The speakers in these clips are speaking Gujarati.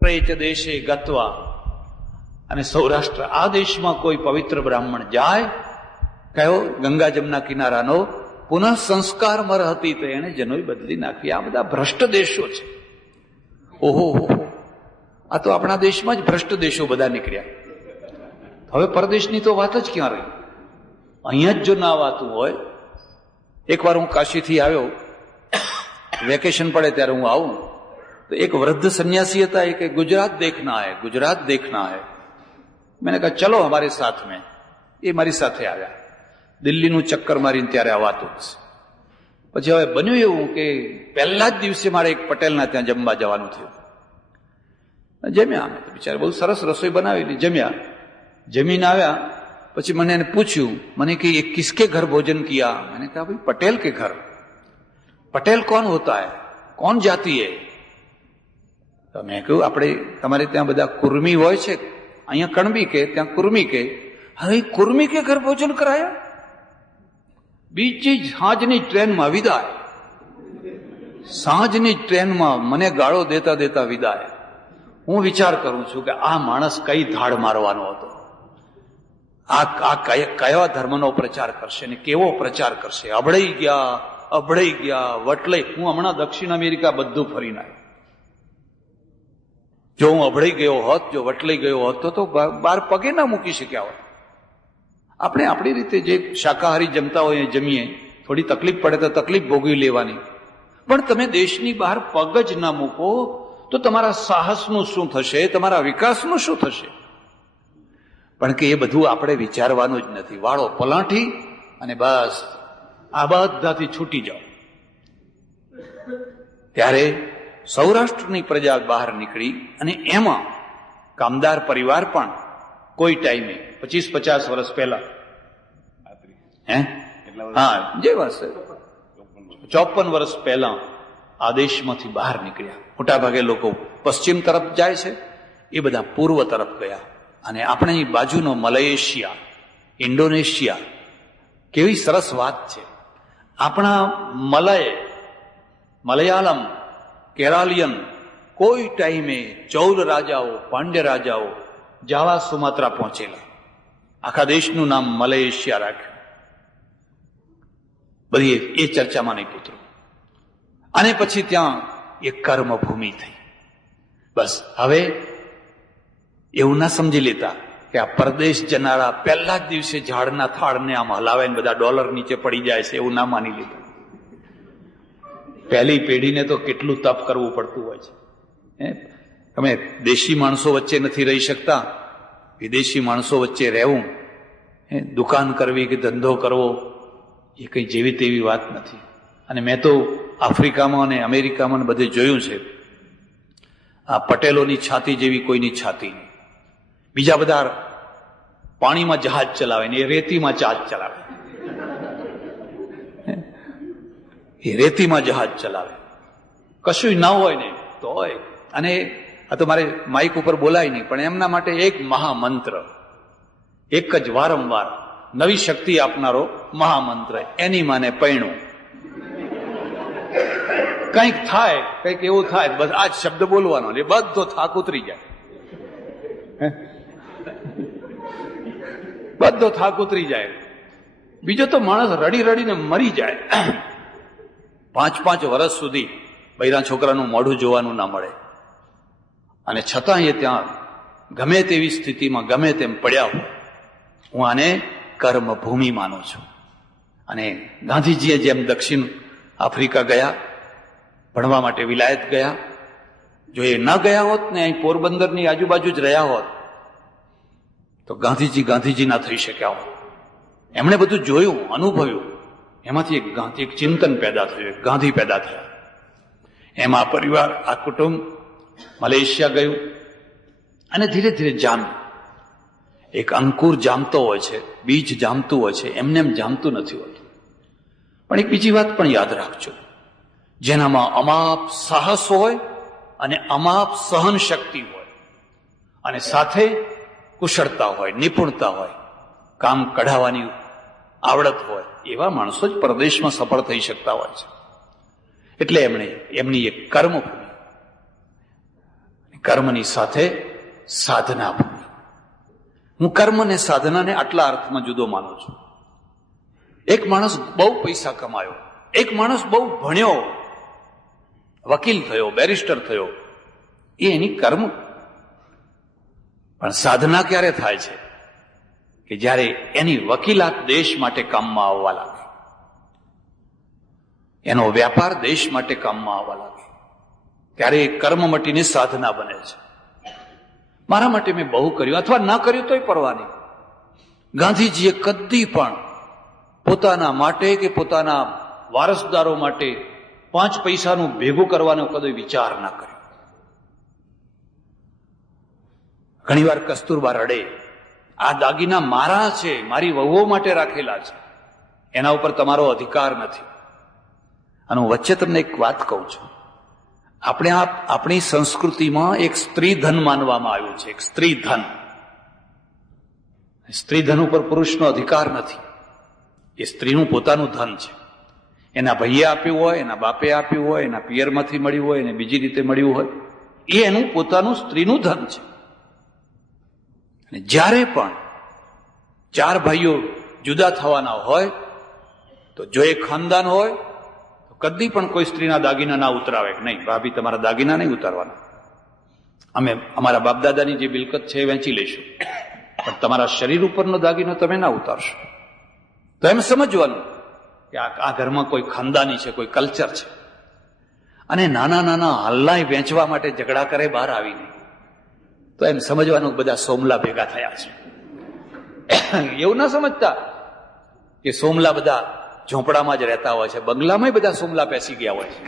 પ્રેચ દેશે ગત્વા, અને સૌરાષ્ટ્ર આ દેશમાં કોઈ પવિત્ર બ્રાહ્મણ જાય, કયો ગંગા જમના કિનારાનો પુનઃ સંસ્કાર મર હતી તો એને જનોઈ બદલી નાખી. આ બધા ભ્રષ્ટ દેશો છે. ઓહો, આ તો આપણા દેશમાં જ ભ્રષ્ટ દેશો બધા નીકળ્યા. હવે પરદેશની તો વાત જ ક્યાં રહી? અહીંયા જ જો ના વાતું હોય. એકવાર હું કાશીથી આવ્યો, વેકેશન પડે ત્યારે હું આવું તો એક વૃદ્ધ સન્યાસી હતા, એ કે ગુજરાત દેખના હૈ, ગુજરાત દેખના હૈ. मैंने कहा चलो हमारे साथ में. એ મારી સાથે આવ્યા. દિલ્હીનું ચક્કર મારીને ત્યારે આ વાતું છે. પછી હવે બન્યું એવું કે પહેલા જ દિવસે મારે એક પટેલના ત્યાં જમવા જવાનું થયું. જમ્યા અમે તો, બિચારા બહુ સરસ રસોઈ બનાવેલી. જમ્યા, જમીને આવ્યા પછી મને એને પૂછ્યું, મને કે ये किसके घर भोजन किया? मैंने कहा भाई पटेल के घर. पटेल कौन होता है, कौन जाति है? તો મેં કહ્યું આપણે તમારે ત્યાં બધા કુર્મી હોય છે, અહીંયા કણબી કે ત્યાં કુર્મી કે. હવે કુર્મી કે ઘર ભોજન કરાયા? બીજી સાંજની ટ્રેનમાં વિદાય, સાંજની ટ્રેનમાં મને ગાળો દેતા દેતા વિદાય. હું વિચાર કરું છું કે આ માણસ કઈ ધાડ મારવાનો હતો, આ કયા ધર્મનો પ્રચાર કરશે ને કેવો પ્રચાર કરશે. અભડાઈ ગયા, વટલાઈ. હું હમણાં દક્ષિણ અમેરિકા બધું ફરીને આવ્યો. જો હું અભડાઈ ગયો હોત, જો વટલાઈ ગયો હોત તો બહાર પગે ના મૂકી શક્યા હોત. આપણે આપણી રીતે જે શાકાહારી જમતા હોય એ જમીએ, થોડી તકલીફ પડે તો તકલીફ ભોગવી લેવાની. પણ તમે દેશની બહાર પગ જ ના મૂકો તો તમારા સાહસનું શું થશે, તમારા વિકાસનું શું થશે? પણ કે એ બધું આપણે વિચારવાનું જ નથી. વાળો પલાઠી અને બસ આ બધાથી છૂટી જાઓ. ત્યારે સૌરાષ્ટ્રની પ્રજા બહાર નીકળી અને એમાં કામદાર પરિવાર પણ કોઈ ટાઈમે 25-50 વર્ષ પહેલા, હા જે વર્ષ 54 વર્ષ પહેલા આ દેશમાંથી બહાર નીકળ્યા. મોટા ભાગે લોકો પશ્ચિમ તરફ જાય છે, એ બધા પૂર્વ તરફ ગયા. અને આપણી બાજુનો મલેશિયા, ઇન્ડોનેશિયા, કેવી સરસ વાત છે. આપણા મલયાલમ, કેરાલિયન કોઈ ટાઈમે ચૌલ રાજાઓ, પાંડ્ય રાજાઓ જાવા સુમાત્રા પહોંચેલા. આખા દેશનું નામ મલેશિયા રાખ્યું. બધી એ ચર્ચામાં નહીં પુત્રો. અને પછી ત્યાં એક કર્મભૂમિ થઈ. બસ હવે એવું ના સમજી લેતા કે આ પરદેશ જનારા પહેલા જ દિવસે ઝાડના થાળને આમ હલાવે ને બધા ડોલર નીચે પડી જાય છે, એવું ના માની લેતા. પહેલી પેઢીને તો કેટલું તપ કરવું પડતું હોય છે. તમે દેશી માણસો વચ્ચે નથી રહી શકતા, વિદેશી માણસો વચ્ચે રહેવું, દુકાન કરવી કે ધંધો કરવો એ કઈ જેવી તેવી વાત નથી. અને મેં તો આફ્રિકામાં અને અમેરિકામાં બધે જોયું છે, આ પટેલોની છાતી જેવી કોઈની છાતી નહીં. બીજા બધા પાણીમાં જહાજ ચલાવે ને એ રેતીમાં જહાજ ચલાવે, એ રેતીમાં જહાજ ચલાવે. કશું ના હોય ને તો હોય. અને આ તો મારે માઇક ઉપર બોલાય નહીં, પણ એમના માટે એક મહામંત્ર, એક જ વારંવાર નવી શક્તિ આપનારો મહામંત્ર, એની માને પૈણું. કંઈક થાય, કંઈક એવું થાય, બસ આ જ શબ્દ બોલવાનો, એટલે બધો થાક ઉતરી જાય. બધો થાક ઉતરી જાય. બીજો તો માણસ રડી રડીને મરી જાય. 5-5 વર્ષ સુધી બૈરા છોકરાનું મોઢું જોવાનું ના મળે. અને છતાં એ ત્યાં ગમે તેવી સ્થિતિમાં ગમે તેમ પડ્યા હોય. હું આને કર્મભૂમિ માનું છું. અને ગાંધીજીએ જેમ દક્ષિણ આફ્રિકા ગયા, ભણવા માટે વિલાયત ગયા, જો એ ન ગયા હોત ને અહીં પોરબંદરની આજુબાજુ જ રહ્યા હોત તો ગાંધીજી ના થઈ શક્યા હોત. એમણે બધું જોયું, અનુભવ્યું, એમાંથી એક ચિંતન પેદા થયું, ગાંધી પેદા થયા. એમાં પરિવાર, આ કુટુંબ મલેશિયા ગયું અને ધીરે ધીરે જામ્યું. એક અંકુર જામતો હોય છે, બીજ જામતું હોય છે, એમને એમ જામતું નથી હોતું. પણ એક બીજી વાત પણ યાદ રાખજો, જેનામાં અમાપ સાહસ હોય અને અમાપ સહન શક્તિ હોય અને સાથે કુશળતા હોય, નિપુણતા હોય, કામ કઢાવવાની આવડત હોય, એવા માણસો જ પરદેશમાં સફળ થઈ શકતા હોય છે. એટલે એમણે એમની એક કર્મભૂમિ, કર્મની સાથે સાધના ભૂમિ. હું કર્મ અને સાધનાને આટલા અર્થમાં જુદો માનું છું. એક માણસ બહુ પૈસા કમાયો, એક માણસ બહુ ભણ્યો, વકીલ થયો, બેરિસ્ટર થયો, એ એની કર્મ. પણ સાધના ક્યારે થાય છે? કે જ્યારે એની વકીલાત દેશ માટે કામમાં આવવા લાગે, એનો વ્યાપાર દેશ માટે કામમાં આવવા લાગે, ત્યારે એ કર્મ મટીને સાધના બને છે. મારા માટે મેં બહુ કર્યું અથવા ના કર્યું તોય પરવા નહીં. ગાંધીજીએ કદી પણ પોતાના માટે કે પોતાના વારસદારો માટે 5 પૈસાનું ભેગું કરવાનો કદી વિચાર ના કર્યો. ઘણીવાર કસ્તુરબા રડે, આ દાગીના મારા છે, મારી વહુઓ માટે રાખેલા છે, એના ઉપર તમારો અધિકાર નથી. અને હું વચ્ચે તમને એક વાત કહું છું. આપણી સંસ્કૃતિમાં એક સ્ત્રી ધન માનવામાં આવ્યું છે, એક સ્ત્રી ધન. સ્ત્રી ધન ઉપર પુરુષનો અધિકાર નથી. એ સ્ત્રીનું પોતાનું ધન છે. એના ભાઈએ આપ્યું હોય, એના બાપે આપ્યું હોય, એના પિયરમાંથી મળ્યું હોય, એને બીજી રીતે મળ્યું હોય, એ એનું પોતાનું સ્ત્રીનું ધન છે. અને જ્યારે પણ 4 ભાઈઓ જુદા થવાના હોય તો જો એ ખાનદાન હોય તો કદી પણ કોઈ સ્ત્રીના દાગીના ના ઉતરાવે. નહીં ભાભી, તમારા દાગીના નહીં ઉતારવાના, અમે અમારા બાપદાદાની જે મિલકત છે એ વેચી લઈશું, પણ તમારા શરીર ઉપરનો દાગીનો તમે ના ઉતારશો. તો એમ સમજવાનું કે આ ઘરમાં કોઈ ખાનદાની છે, કોઈ કલ્ચર છે. અને નાના નાના હલ્લાય વેચવા માટે ઝઘડા કરે બહાર આવીને, તો એમ સમજવાનું બધા સોમલા ભેગા થયા છે. એવું ના સમજતા કે સોમલા બધા ઝોંપડામાં જ રહેતા હોય છે, બંગલામાં બધા સોમલા પેસી ગયા હોય છે.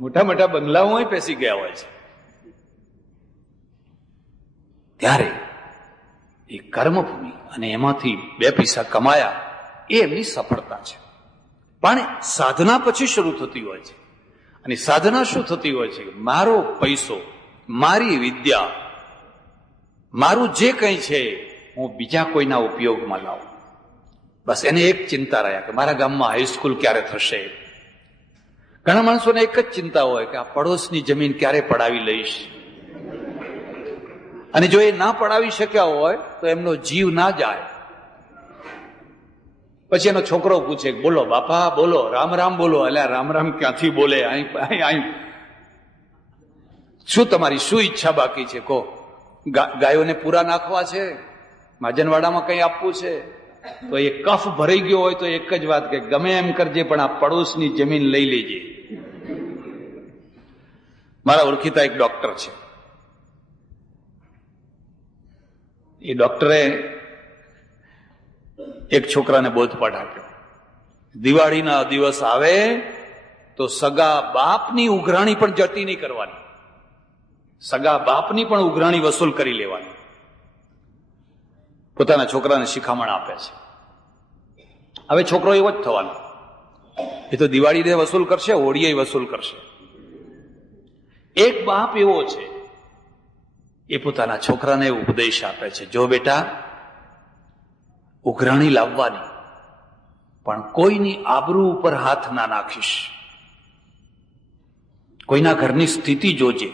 મોટા મોટા બંગલાઓ પેસી ગયા હોય છે. ત્યારે એ કર્મભૂમિ અને એમાંથી 2 પૈસા કમાયા એ એમની સફળતા છે. પણ સાધના પછી શરૂ થતી હોય છે. અને સાધના શું થતી હોય છે? મારો પૈસો, મારી વિદ્યા, મારું જે કંઈ છે હું બીજા કોઈના ઉપયોગમાં લાવું. બસ એને એક ચિંતા રહ્યા કે મારા ગામમાં હાઈસ્કૂલ ક્યારે થશે. ઘણા માણસોને એક જ ચિંતા હોય કે આ પડોશની જમીન ક્યારે પડાવી લઈશ. અને જો એ ના પડાવી શક્યા હોય તો એમનો જીવ ના જાય. પછી એનો છોકરો પૂછે, બોલો બાપા, બોલો રામ રામ બોલો. એટલે રામ રામ ક્યાંથી બોલે? શું તમારી શું ઈચ્છા બાકી છે? કહો. ગાયોને પૂરા નાખવા છે, માજનવાડામાં કઈ આપવું છે? તો એ કફ ભરાઈ ગયો હોય તો એક જ વાત કે ગમે એમ કરજે પણ આ પડોશની જમીન લઈ લેજે. મારા ઓળખીતા એક ડોક્ટર છે. એ ડોક્ટરે એક છોકરાને બોધપાઠ આપ્યો. દિવાળીના દિવસ આવે તો સગા બાપની ઉઘરાણી પણ જતી નહીં કરવાની, સગા બાપની પણ ઉઘરાણી વસૂલ કરી લેવાની. પોતાના છોકરાને શિખામણ આપે છે. હવે છોકરો એવો જ થવાનો, એ તો દિવાળીને વસૂલ કરશે, હોળીએ વસૂલ કરશે. એક બાપ એવો છે, એ પોતાના છોકરાને ઉપદેશ આપે છે, જો બેટા ઉઘરાણી લાવવાની, પણ કોઈની આબરૂ ઉપર હાથ ના નાખીશ, કોઈના ઘરની સ્થિતિ જોજે,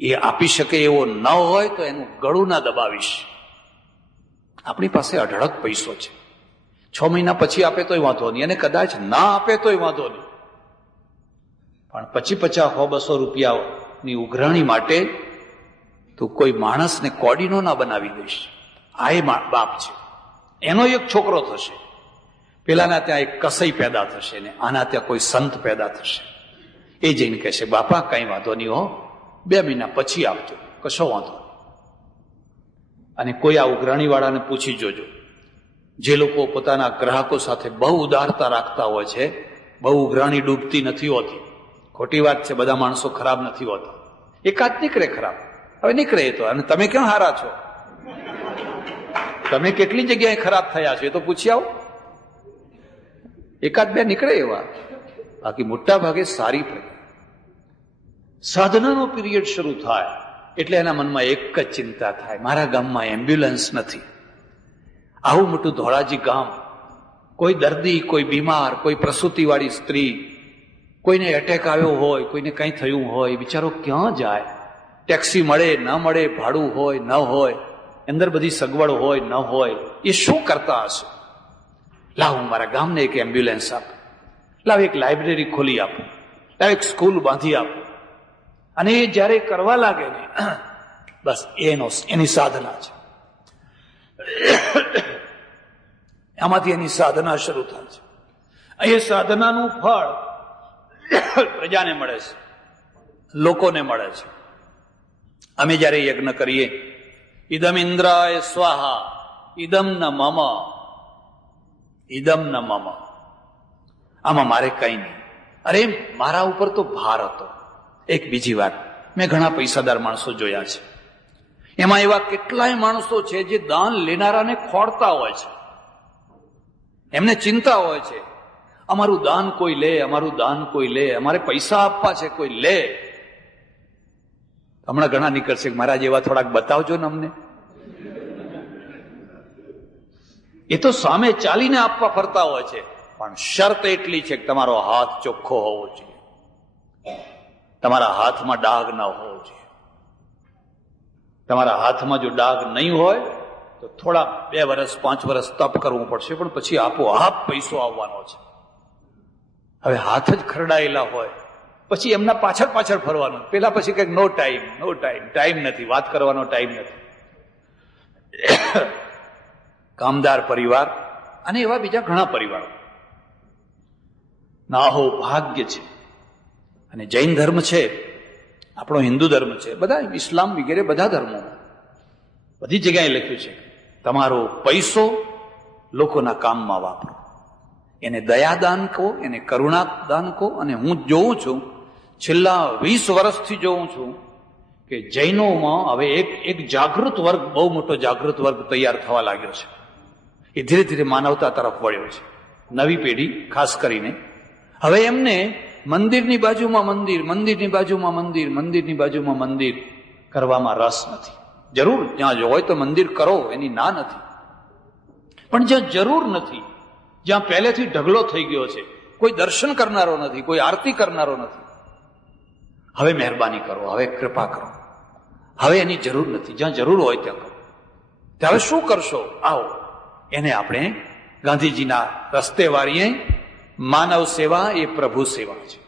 એ આપી શકે એવો ન હોય તો એનું ગળું ના દબાવીશ. આપણી પાસે અઢળક પૈસો છે, 6 મહિના પછી આપે તોય વાંધો નહીં, અને કદાચ ના આપે તોય વાંધો નહીં, પણ પછી 50-200 રૂપિયાની ઉઘરાણી માટે તું કોઈ માણસને કોડીનો ના બનાવી દઈશ. આ એ બાપ છે. એનો એક છોકરો થશે, પેલાના ત્યાં એક કસાઈ પેદા થશે ને આના ત્યાં કોઈ સંત પેદા થશે. એ જઈને કહેશે, બાપા કઈ વાંધો નહીં હો, 2 મહિના પછી આપજો, કશો વાંધો. અને કોઈ આ ઉઘરાણી વાળાને પૂછી જોજો, જે લોકો પોતાના ગ્રાહકો સાથે બહુ ઉદારતા રાખતા હોય છે, બહુ ઉઘરાણી ડૂબતી નથી હોતી. ખોટી વાત છે, બધા માણસો ખરાબ નથી હોતા, એકાદ નીકળે ખરાબ. હવે નીકળે તો, અને તમે ક્યાં હારા છો? તમે કેટલી જગ્યાએ ખરાબ થયા છો એ તો પૂછી આવો. 1-2 નીકળે એવા, બાકી મોટા ભાગે સારી પડે. સાધનાનો પીરિયડ શરૂ થાય એટલે એના મનમાં એક જ ચિંતા થાય, મારા ગામમાં એમ્બ્યુલન્સ નથી. આવું મોટું ધોળાજી ગામ, કોઈ દર્દી, કોઈ બીમાર, કોઈ પ્રસૂતિવાળી સ્ત્રી, કોઈને એટેક આવ્યો હોય, કોઈને કંઈ થયું હોય, બિચારો ક્યાં જાય? ટેક્સી મળે ન મળે, ભાડું હોય ન હોય, અંદર બધી સગવડ હોય ન હોય, એ શું કરતા હશે? લાવ હું મારા ગામને એક એમ્બ્યુલન્સ આપું, લાવ એક લાઇબ્રેરી ખોલી આપું, લાવ એક સ્કૂલ બાંધી આપું. અને એ જયારે કરવા લાગે ને, બસ એની સાધના છે. આમાંથી એની સાધના શરૂ થાય છે. એ સાધનાનું ફળ પ્રજાને મળે છે, લોકોને મળે છે. અમે જયારે યજ્ઞ કરીએ, ઇદમ ઇન્દ્રાય સ્વાહા ઇદમ ન મમ, ઇદમ ન મમ, આમાં મારે કઈ નહીં. અરે મારા ઉપર તો ભાર હતો. એક બીજી વાત, મેં ઘણા પૈસાદાર માણસો જોયા છે. એમાં એવા કેટલાય માણસો છે જે દાન લેનારાને ખોડતા હોય છે. એમને ચિંતા હોય છે, અમારું દાન કોઈ લે, અમારું દાન કોઈ લે, અમારે પૈસા આપવા છે, કોઈ લે. હમણાં ઘણા નીકળશે, મારા જેવા થોડાક બતાવજો ને અમને. એ તો સામે ચાલીને આપવા ફરતા હોય છે, પણ શરત એટલી છે કે તમારો હાથ ચોખ્ખો હોવો જોઈએ, તમારા હાથમાં ડાઘ ન હોવો જોઈએ. તમારા હાથમાં જો ડાઘ નહીં હોય તો થોડા 2 વર્ષ 5 વર્ષ તપ કરવું પડશે, પણ પછી આપોઆપ પૈસો આવવાનો છે. હવે હાથ જ ખરડાયેલા હોય પછી એમના પાછળ પાછળ ફરવાનું, પેલા પછી કઈક નો ટાઈમ, નો ટાઈમ, ટાઈમ નથી, વાત કરવાનો ટાઈમ નથી. કામદાર પરિવાર અને એવા બીજા ઘણા પરિવારો નાહો ભાગ્ય છે. અને જૈન ધર્મ છે, આપણો હિન્દુ ધર્મ છે, બધા ઇસ્લામ વગેરે બધા ધર્મો બધી જગ્યાએ લખ્યું છે તમારો પૈસો લોકોના કામમાં વાપરો. એને દયાદાન કહો, એને કરુણાદાન કહો. અને હું જોઉં છું, છેલ્લા 20 વર્ષથી જોઉં છું કે જૈનોમાં હવે એક જાગૃત વર્ગ, બહુ મોટો જાગૃત વર્ગ તૈયાર થવા લાગ્યો છે. એ ધીરે ધીરે માનવતા તરફ વળ્યો છે. નવી પેઢી ખાસ કરીને હવે એમને મંદિરની બાજુમાં મંદિર, મંદિરની બાજુમાં મંદિર, મંદિરની બાજુમાં મંદિર કરવામાં રસ નથી. જરૂર જ્યાં હોય તો મંદિર કરો, એની ના નથી, પણ જ્યાં જરૂર નથી, જ્યાં પહેલેથી ઢગલો થઈ ગયો છે, કોઈ દર્શન કરનારો નથી, કોઈ આરતી કરનારો નથી, હવે મહેરબાની કરો, હવે કૃપા કરો, હવે એની જરૂર નથી. જ્યાં જરૂર હોય ત્યાં કરો. હવે શું કરશો? આવો એને આપણે ગાંધીજીના રસ્તે વાળીએ. માનવ સેવા એ પ્રભુ સેવા છે.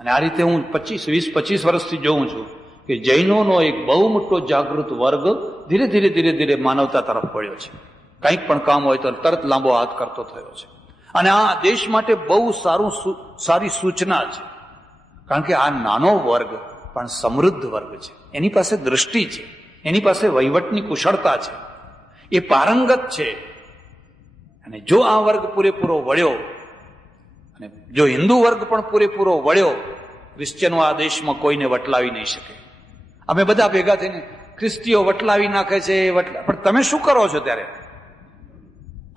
અને આ રીતે હું 20-25 વર્ષથી જોઉં છું કે જૈનોનો એક બહુ મોટો જાગૃત વર્ગ ધીરે ધીરે ધીરે ધીરે માનવતા તરફ વળ્યો છે. કંઈક પણ કામ હોય તો તરત લાંબો હાથ કરતો થયો છે. અને આ દેશ માટે બહુ સારી સૂચના છે, કારણ કે આ નાનો વર્ગ પણ સમૃદ્ધ વર્ગ છે. એની પાસે દ્રષ્ટિ છે, એની પાસે વહીવટની કુશળતા છે, એ પારંગત છે. અને જો આ વર્ગ પૂરેપૂરો વળ્યો, અને જો હિન્દુ વર્ગ પણ પૂરેપૂરો વળ્યો, ક્રિશ્ચિયનો આ દેશમાં કોઈને વટલાવી નહીં શકે. અમે બધા ભેગા થઈને ખ્રિસ્તીઓ વટલાવી નાખે છે, પણ તમે શું કરો છો ત્યારે?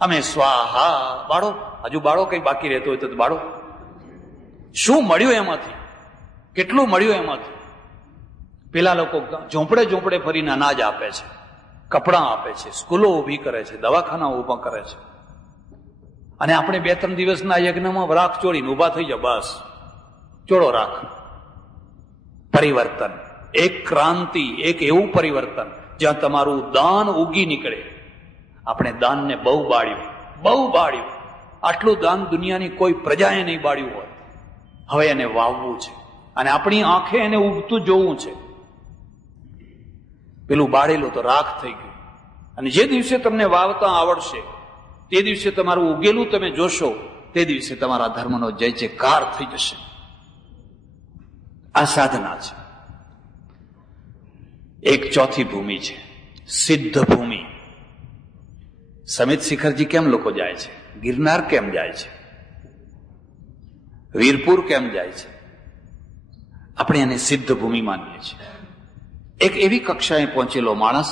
અમે સ્વાહા બાળો, હજુ બાળો, કઈ બાકી રહેતો હોય તો બાળો. શું મળ્યું એમાંથી? કેટલું મળ્યું એમાંથી? પેલા લોકો ઝોંપડે ઝોંપડે ફરીને અનાજ આપે છે, કપડાં આપે છે, સ્કૂલો ઊભી કરે છે, દવાખાના ઊભા કરે છે. અને આપણે 2-3 દિવસના યજ્ઞમાં રાખ ચોડીને ઊભા થઈ જાવ, બસ ચોડો રાખ. પરિવર્તન, એક ક્રાંતિ, એક એવું પરિવર્તન જ્યાં તમારું દાન ઉગી નીકળે. આપણે દાનને બહુ બાળ્યું, બહુ બાળ્યું. આટલું દાન દુનિયાની કોઈ પ્રજાએ નહીં બાળ્યું હોય. હવે એને વાવવું છે અને આપણી આંખે એને ઉગતું જોવું છે. પેલું બાળેલું તો રાખ થઈ ગયું. અને જે દિવસે તમને વાવતા આવડશે, તે દિવસે તમારું ઉગેલું તમે જોશો, તે દિવસે તમારા ધર્મનો જય જયકાર થઈ જશે. આ સાધના છે. એક ચોથી ભૂમિ છે, સિદ્ધ ભૂમિ. સમિત શિખરજી કેમ લોકો જાય છે? ગિરનાર કેમ જાય છે? વીરપુર કેમ જાય છે? આપણે એને સિદ્ધ ભૂમિ માનીએ છીએ. એક એવી કક્ષાએ પહોંચેલો માણસ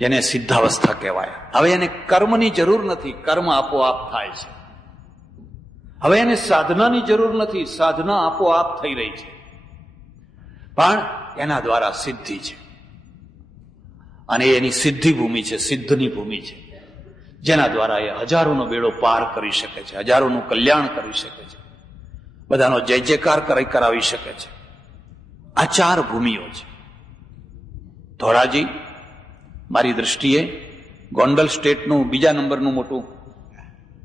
જેને સિદ્ધાવસ્થા કહેવાય. હવે એને કર્મની જરૂર નથી, કર્મ આપોઆપ થાય છે. હવે એને સાધનાની જરૂર નથી, સાધના આપોઆપ થઈ રહી છે. પણ એના દ્વારા સિદ્ધિ છે, અને એની સિદ્ધિ ભૂમિ છે, સિદ્ધની ભૂમિ છે. જેના દ્વારા એ હજારોનો બેડો પાર કરી શકે છે, હજારોનું કલ્યાણ કરી શકે છે, બધાનો જય જયકાર કરાવી શકે છે. આ 4 ભૂમિઓ છે. ધોરાજી મારી દ્રષ્ટિએ ગોંડલ સ્ટેટનું બીજા નંબરનું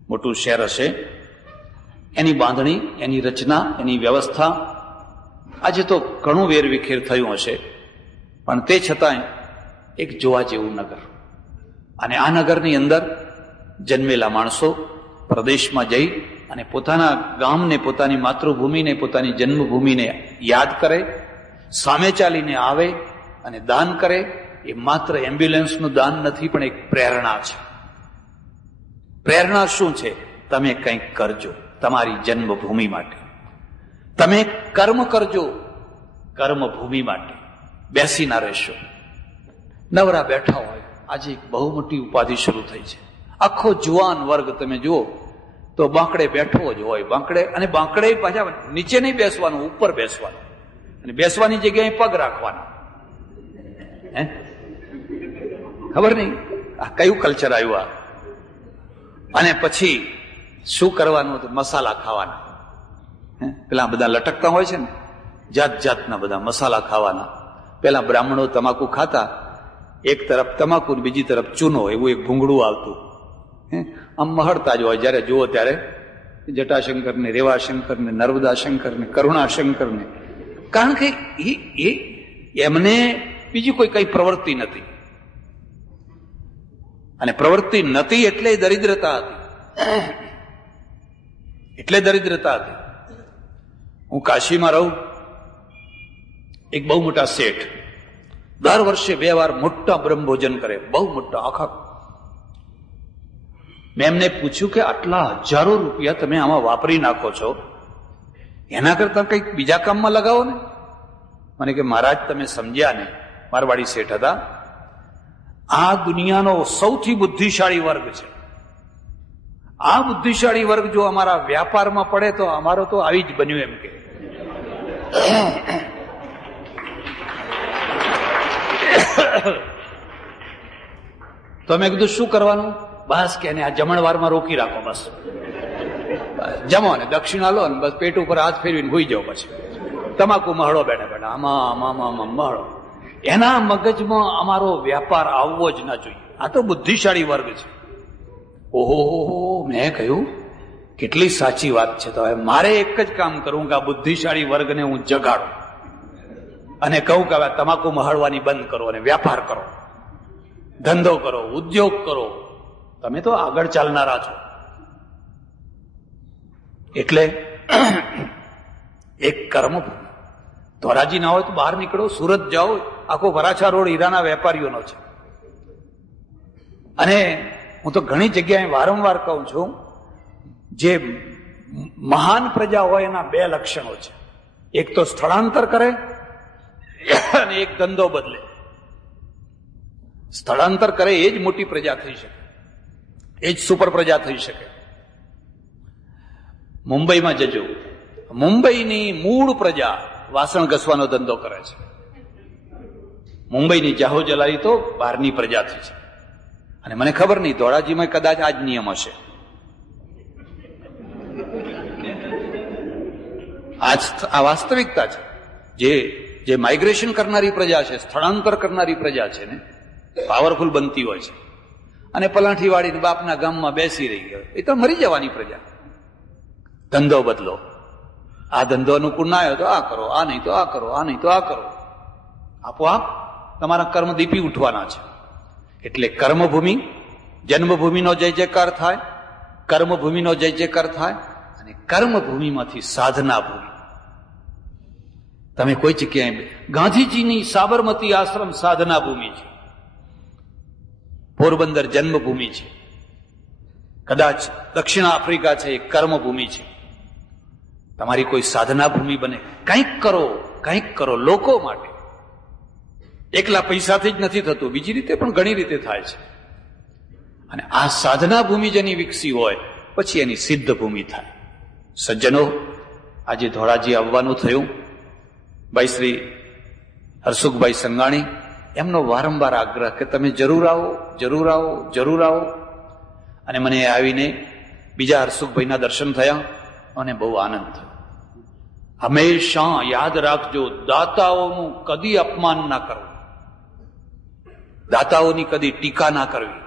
મોટું શહેર હશે. એની બાંધણી, એની રચના, એની વ્યવસ્થા આજે તો ઘણું વેરવિખેર થયું હશે, પણ તે છતાંય એક જોવા જેવું નગર. અને આ નગરની અંદર જન્મેલા માણસો પ્રદેશમાં જઈ અને પોતાના ગામને, પોતાની માતૃભૂમિને, પોતાની જન્મભૂમિને યાદ કરે, સામે ચાલીને આવે અને દાન કરે. એ માત્ર એમ્બ્યુલન્સનું દાન નથી, પણ એક પ્રેરણા છે. પ્રેરણા શું છે? તમે કંઈક કરજો તમારી જન્મભૂમિ માટે, તમે કર્મ કરજો કર્મભૂમિ માટે. બેસી ના રહેશો, નવરા બેઠા હોય. આજે એક બહુ મોટી ઉપાધિ શરૂ થઈ છે. આખો જુવાન વર્ગ તમે જુઓ તો બાંકડે બેઠો જ હોય. બાંકડે પાછા નીચે નહીં બેસવાનું, ઉપર બેસવાનું, અને બેસવાની જગ્યાએ પગ રાખવાના. ખબર નહીં આ કયું કલ્ચર આવ્યું આ. અને પછી શું કરવાનું? મસાલા ખાવાના. પેલા બધા લટકતા હોય છે ને, જાત જાતના બધા મસાલા ખાવાના. પેલા બ્રાહ્મણો તમાકુ ખાતા, એક તરફ તમાકુ બીજી તરફ ચૂનો, એવું એક ભૂંગળું આવતું. આમ મહડતા જ હોય. જયારે જુઓ ત્યારે જટાશંકરને, રેવાશંકરને, નર્મદાશંકરને, કરુણાશંકરને. કારણ કે એમને બીજી કોઈ કઈ પ્રવૃત્તિ નથી, અને પ્રવૃત્તિ નથી એટલે દરિદ્રતા હતી. એટલે દરિદ્રતા હતી. હું કાશીમાં રહું, એક બહુ મોટા શેઠ દર વર્ષે 2 વાર મોટા બ્રહ્મભોજન કરે, બહુ મોટા આખા. મેં એમને પૂછ્યું કે આટલા હજારો રૂપિયા તમે આમાં વાપરી નાખો છો, એના કરતા કંઈક બીજા કામમાં લગાવો ને. મને કે મહારાજ તમે સમજ્યા નહીં. મારવાડી શેઠ હતા. આ દુનિયાનો સૌથી બુદ્ધિશાળી વર્ગ છે. આ બુદ્ધિશાળી વર્ગ જો અમારા વ્યાપારમાં પડે તો અમારો તો આવી જ બન્યું એમ કે. તો મેં કીધું શું કરવાનું? બસ કે આ જમણવારમાં રોકી રાખો, બસ જમો ને દક્ષિણા લો ને બસ પેટ ઉપર હાથ ફેરવીને હોઈ જાઓ. પછી તમાકુ મહળો બેઠા બેઠા આમાં મહળો. એના મગજમાં અમારો વ્યાપાર આવવો જ ના જોઈએ. આ તો બુદ્ધિશાળી વર્ગ છે. ઓહો, મેં કહ્યું કેટલી સાચી વાત છે. તો હવે મારે એક જ કામ કરવું કે આ બુદ્ધિશાળી વર્ગને હું જગાડું અને કહું કે હવે તમાકુ મહળવાની બંધ કરો અને વ્યાપાર કરો, ધંધો કરો, ઉદ્યોગ કરો. તમે તો આગળ ચાલનારા છો. એટલે એક કર્મભૂમિ. ધોરાજી ના હોય તો બહાર નીકળો, સુરત જાઓ, આખો વરાછા રોડ હીરાના વેપારીઓનો છે. અને હું તો ઘણી જગ્યાએ વારંવાર કહું છું, જે મહાન પ્રજા હોય એના 2 લક્ષણો છે. એક તો સ્થળાંતર કરે અને એક ધંધો બદલે. સ્થળાંતર કરે એ જ મોટી પ્રજા થઈ શકે, એ જ સુપર પ્રજા થઈ શકે. મુંબઈમાં જજો, મુંબઈની મૂળ પ્રજા વાસણ ઘસવાનો ધંધો કરે છે. મુંબઈની જાહો જલાલી તો બહારની પ્રજાથી છે. અને મને ખબર નહીં, ધોરાજીમાં કદાચ આ જ નિયમ હશે. આ વાસ્તવિકતા છે. જે માઇગ્રેશન કરનારી પ્રજા છે, સ્થળાંતર કરનારી પ્રજા છે ને, પાવરફુલ બનતી હોય છે. અને પલાઠી વાળીને બાપના ગામમાં બેસી રહી ગયો, એ તો મરી જવાની પ્રજા. ધંધો બદલો. આ ધંધો અનુકૂળ ના આવ્યો તો આ કરો, આ નહીં તો આ કરો, આ નહીં તો આ કરો. આપોઆપ તમારા કર્મ દીપી ઉઠવાના છે. એટલે કર્મભૂમિ, જન્મભૂમિનો જય જયકાર થાય, કર્મભૂમિનો જય જયકાર થાય, અને કર્મભૂમિમાંથી સાધના ભૂમિ. તમે કોઈ જગ્યાએ ગાંધીજીની સાબરમતી આશ્રમ સાધના ભૂમિ છે, પોરબંદર જન્મભૂમિ છે, કદાચ દક્ષિણ આફ્રિકા છે એ કર્મભૂમિ છે. તમારી કોઈ સાધના ભૂમિ બને. કંઈક કરો, કંઈક કરો લોકો માટે. એકલા પૈસાથી જ નથી થતું, બીજી રીતે પણ ઘણી રીતે થાય છે. અને આ સાધના ભૂમિ જેની વિકસી હોય પછી એની સિદ્ધ ભૂમિ થાય. સજ્જનો, આજે ધોરાજી આવવાનું થયું. ભાઈ શ્રી હરસુખભાઈ સંઘાણી, એમનો વારંવાર આગ્રહ કે તમે જરૂર આવો, જરૂર આવો, જરૂર આવો. અને મને આવીને બીજા હરસુખભાઈના દર્શન થયા અને બહુ આનંદ થયો. હંમેશા યાદ રાખજો, દાતાઓનું કદી અપમાન ના કરવું, દાતાઓની કદી ટીકા ના કરવી.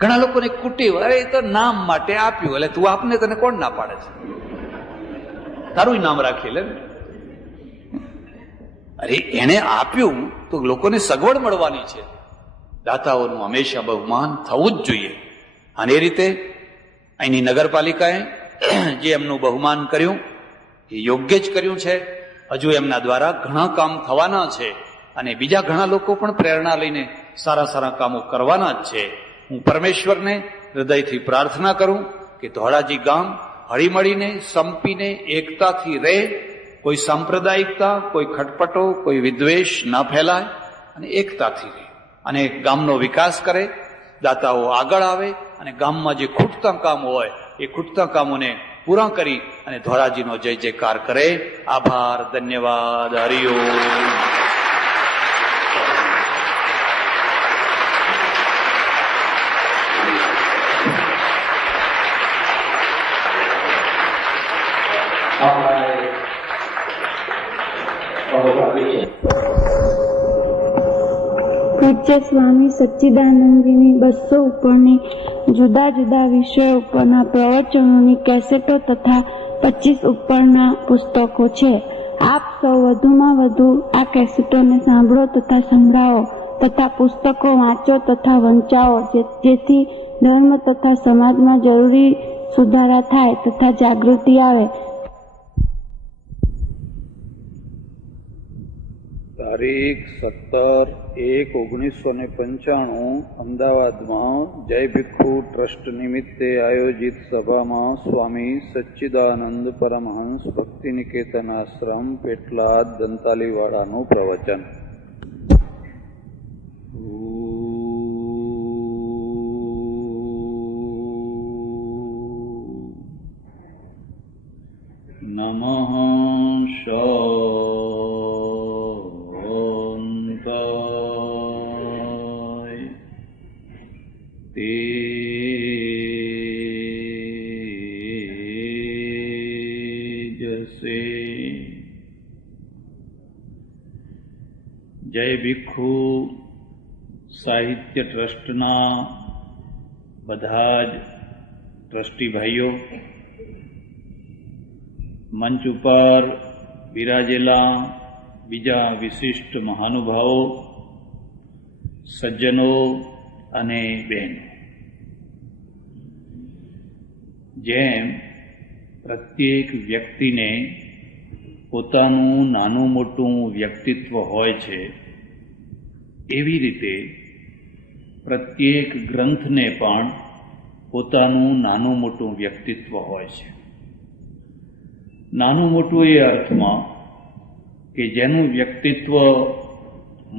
ઘણા લોકોને કુટી, અરે તો નામ માટે આપ્યું, એટલે તું આપને, તને કોણ ના પાડે છે, તારું નામ રાખી લે. અરે એને આપ્યું તો લોકોને સગવડ મળવાની છે. દાતાઓનું હંમેશા બહુમાન થવું જ જોઈએ. અને એ રીતે અહીંની નગરપાલિકાએ જે એમનું બહુમાન કર્યું એ યોગ્ય જ કર્યું છે. હજુ એમના દ્વારા ઘણા કામ થવાના છે અને બીજા ઘણા લોકો પણ પ્રેરણા લઈને સારા સારા કામો કરવાના જ છે. હું પરમેશ્વરને હૃદયથી પ્રાર્થના કરું કે ધોળાજી ગામ હળીમળીને, સંપીને, એકતાથી રહે. કોઈ સાંપ્રદાયિકતા, કોઈ ખટપટો, કોઈ વિદ્વેષ ના ફેલાય અને એકતાથી રહે અને ગામનો વિકાસ કરે. દાતાઓ આગળ આવે અને ગામમાં જે ખૂટતા કામો હોય એ ખૂટતા કામોને પૂરા કરી અને ધોરાજીનો જય જયકાર કરે. આભાર, ધન્યવાદ, હરિઓમ. પૂજ્ય સ્વામી સચ્ચિદાનંદજીની 200 ઉપરની જુદા જુદા વિષયો ઉપરના પ્રવચનોની કેસેટો તથા 25 ઉપરના પુસ્તકો છે. આપ સૌ વધુમાં વધુ આ કેસેટોને સાંભળો તથા સંભળાવો તથા પુસ્તકો વાંચો તથા વંચાવો, જેથી ધર્મ તથા સમાજમાં જરૂરી સુધારા થાય તથા જાગૃતિ આવે. તારીખ 17/1/1995 અમદાવાદમાં જય ભિક્ષુ ટ્રસ્ટ નિમિત્તે આયોજિત સભામાં સ્વામી સચ્ચિદાનંદ પરમહંસ ભક્તિ નિકેતન આશ્રમ પેટલાદ દંતાલીવાડાનું પ્રવચન. નમઃ જય ભિક્ષુ સાહિત્ય ટ્રસ્ટના બધા જ ટ્રસ્ટી ભાઈઓ, મંચ ઉપર બિરાજેલા બીજા વિશિષ્ટ મહાનુભાવો, સજ્જનો અને બહેનો, જેમ પ્રત્યેક વ્યક્તિને પોતાનું નાનું મોટું વ્યક્તિત્વ હોય છે, એવી રીતે પ્રત્યેક ગ્રંથને પણ પોતાનું નાનું મોટું વ્યક્તિત્વ હોય છે. નાનું મોટું એ અર્થમાં કે જેનું વ્યક્તિત્વ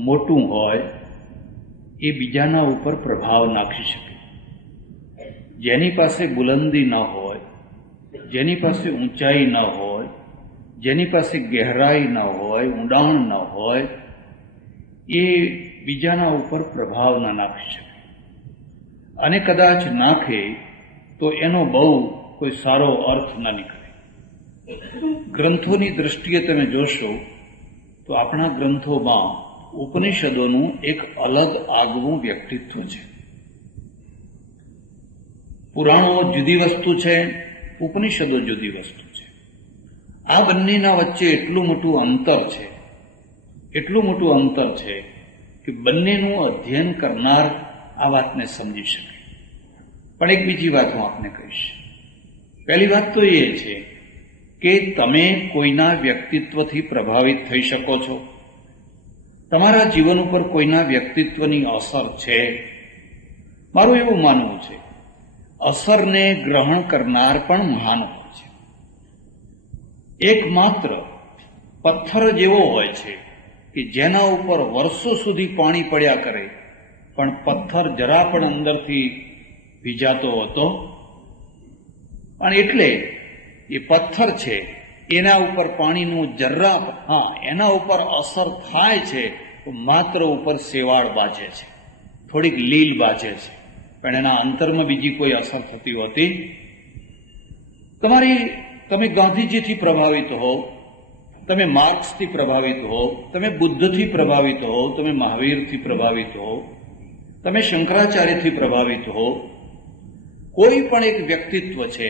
મોટું હોય એ બીજાના ઉપર પ્રભાવ નાખી શકે. જેની પાસે બુલંદી ન હોય, જેની પાસે ઊંચાઈ ન હોય, જેની પાસે ગહેરાઈ ન હોય, ઊંડાણ ન હોય, એ બીજાના ઉપર પ્રભાવ ન નાખી શકે. અને કદાચ નાખે તો એનો બહુ કોઈ સારો અર્થ ન નીકળે. ગ્રંથોની દૃષ્ટિએ તમે જોશો તો આપણા ગ્રંથોમાં ઉપનિષદોનું એક અલગ આગવું વ્યક્તિત્વ છે. પુરાણો જુદી વસ્તુ છે, ઉપનિષદો જુદી વસ્તુ છે. આ બંનેના વચ્ચે એટલું મોટું અંતર છે, એટલું મોટું અંતર છે કે બંનેનું અધ્યયન કરનાર આ વાતને સમજી શકે. પણ એક બીજી વાત હું આપને કહીશ. પહેલી વાત તો એ છે કે તમે કોઈના વ્યક્તિત્વથી પ્રભાવિત થઈ શકો છો. તમારા જીવન ઉપર કોઈના વ્યક્તિત્વની અસર છે. મારું એવું માનવું છે, અસરને ગ્રહણ કરનાર પણ મહાન હોય છે. એકમાત્ર પથ્થર જેવો હોય છે કે જેના ઉપર વર્ષો સુધી પાણી પડ્યા કરે પણ પથ્થર જરા પણ અંદરથી ભીજાતો હતો. અને એટલે એ પથ્થર છે, એના ઉપર પાણીનું જરા એના ઉપર અસર થાય છે તો માત્ર ઉપર શેવાળ બાજે છે, થોડીક લીલ બાજે છે, પણ એના અંતરમાં બીજી કોઈ અસર થતી હોતી. તમે ગાંધીજીથી પ્રભાવિત હો, તમે માર્ક્સથી પ્રભાવિત હો, તમે બુદ્ધથી પ્રભાવિત હો, તમે મહાવીરથી પ્રભાવિત હો, તમે શંકરાચાર્યથી પ્રભાવિત હો, કોઈ પણ એક વ્યક્તિત્વ છે,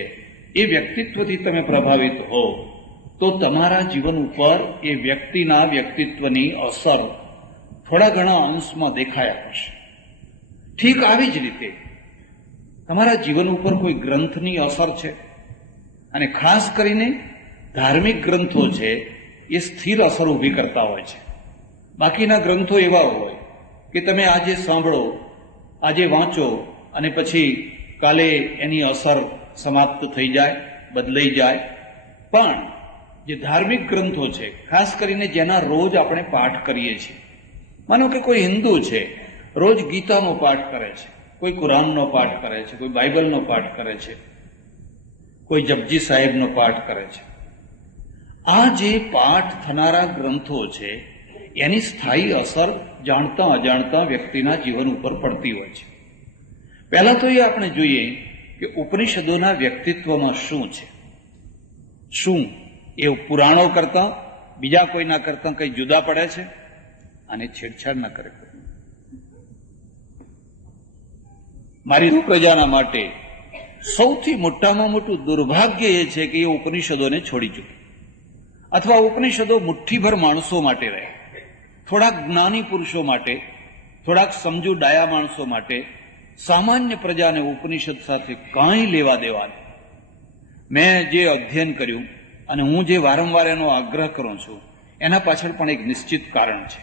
એ વ્યક્તિત્વથી તમે પ્રભાવિત હો, તો તમારા જીવન ઉપર એ વ્યક્તિના વ્યક્તિત્વની અસર થોડા ઘણા અંશમાં દેખાયા કરશે. ઠીક આવી જ રીતે તમારા જીવન ઉપર કોઈ ગ્રંથની અસર છે, અને ખાસ કરીને ધાર્મિક ગ્રંથો છે એ સ્થિર અસર ઊભી કરતા હોય છે. બાકીના ગ્રંથો એવા હોય કે તમે આજે સાંભળો, આજે વાંચો, અને પછી કાલે એની અસર સમાપ્ત થઈ જાય, બદલાઈ જાય. પણ જે ધાર્મિક ગ્રંથો છે, ખાસ કરીને જેના રોજ આપણે પાઠ કરીએ છીએ, માનો કે કોઈ હિન્દુ છે, રોજ ગીતાનો પાઠ કરે છે, કોઈ કુરાનનો પાઠ કરે છે, કોઈ બાઇબલનો પાઠ કરે છે, કોઈ જપજી સાહેબનો પાઠ કરે છે. આ જે પાઠ થનારા ગ્રંથો છે એની સ્થાયી અસર જાણતા અજાણતા વ્યક્તિના જીવન ઉપર પડતી હોય છે. પહેલા તો એ આપણે જોઈએ કે ઉપનિષદોના વ્યક્તિત્વમાં શું છે. શું એ પુરાણો કરતા, બીજા કોઈના કરતા કઈ જુદા પડે છે? અને છેડછાડ ના કરે. મારી પ્રજાના માટે સૌથી મોટામાં મોટું દુર્ભાગ્ય એ છે કે એ ઉપનિષદોને છોડી ચૂકે, અથવા ઉપનિષદો મુઠ્ઠીભર માણસો માટે રહે, થોડાક જ્ઞાની પુરુષો માટે, થોડાક સમજુ ડાયા માણસો માટે. સામાન્ય પ્રજાને ઉપનિષદ સાથે કાંઈ લેવા દેવા નહીં. મેં જે અધ્યયન કર્યું અને હું જે વારંવાર એનો આગ્રહ કરું છું, એના પાછળ પણ એક નિશ્ચિત કારણ છે.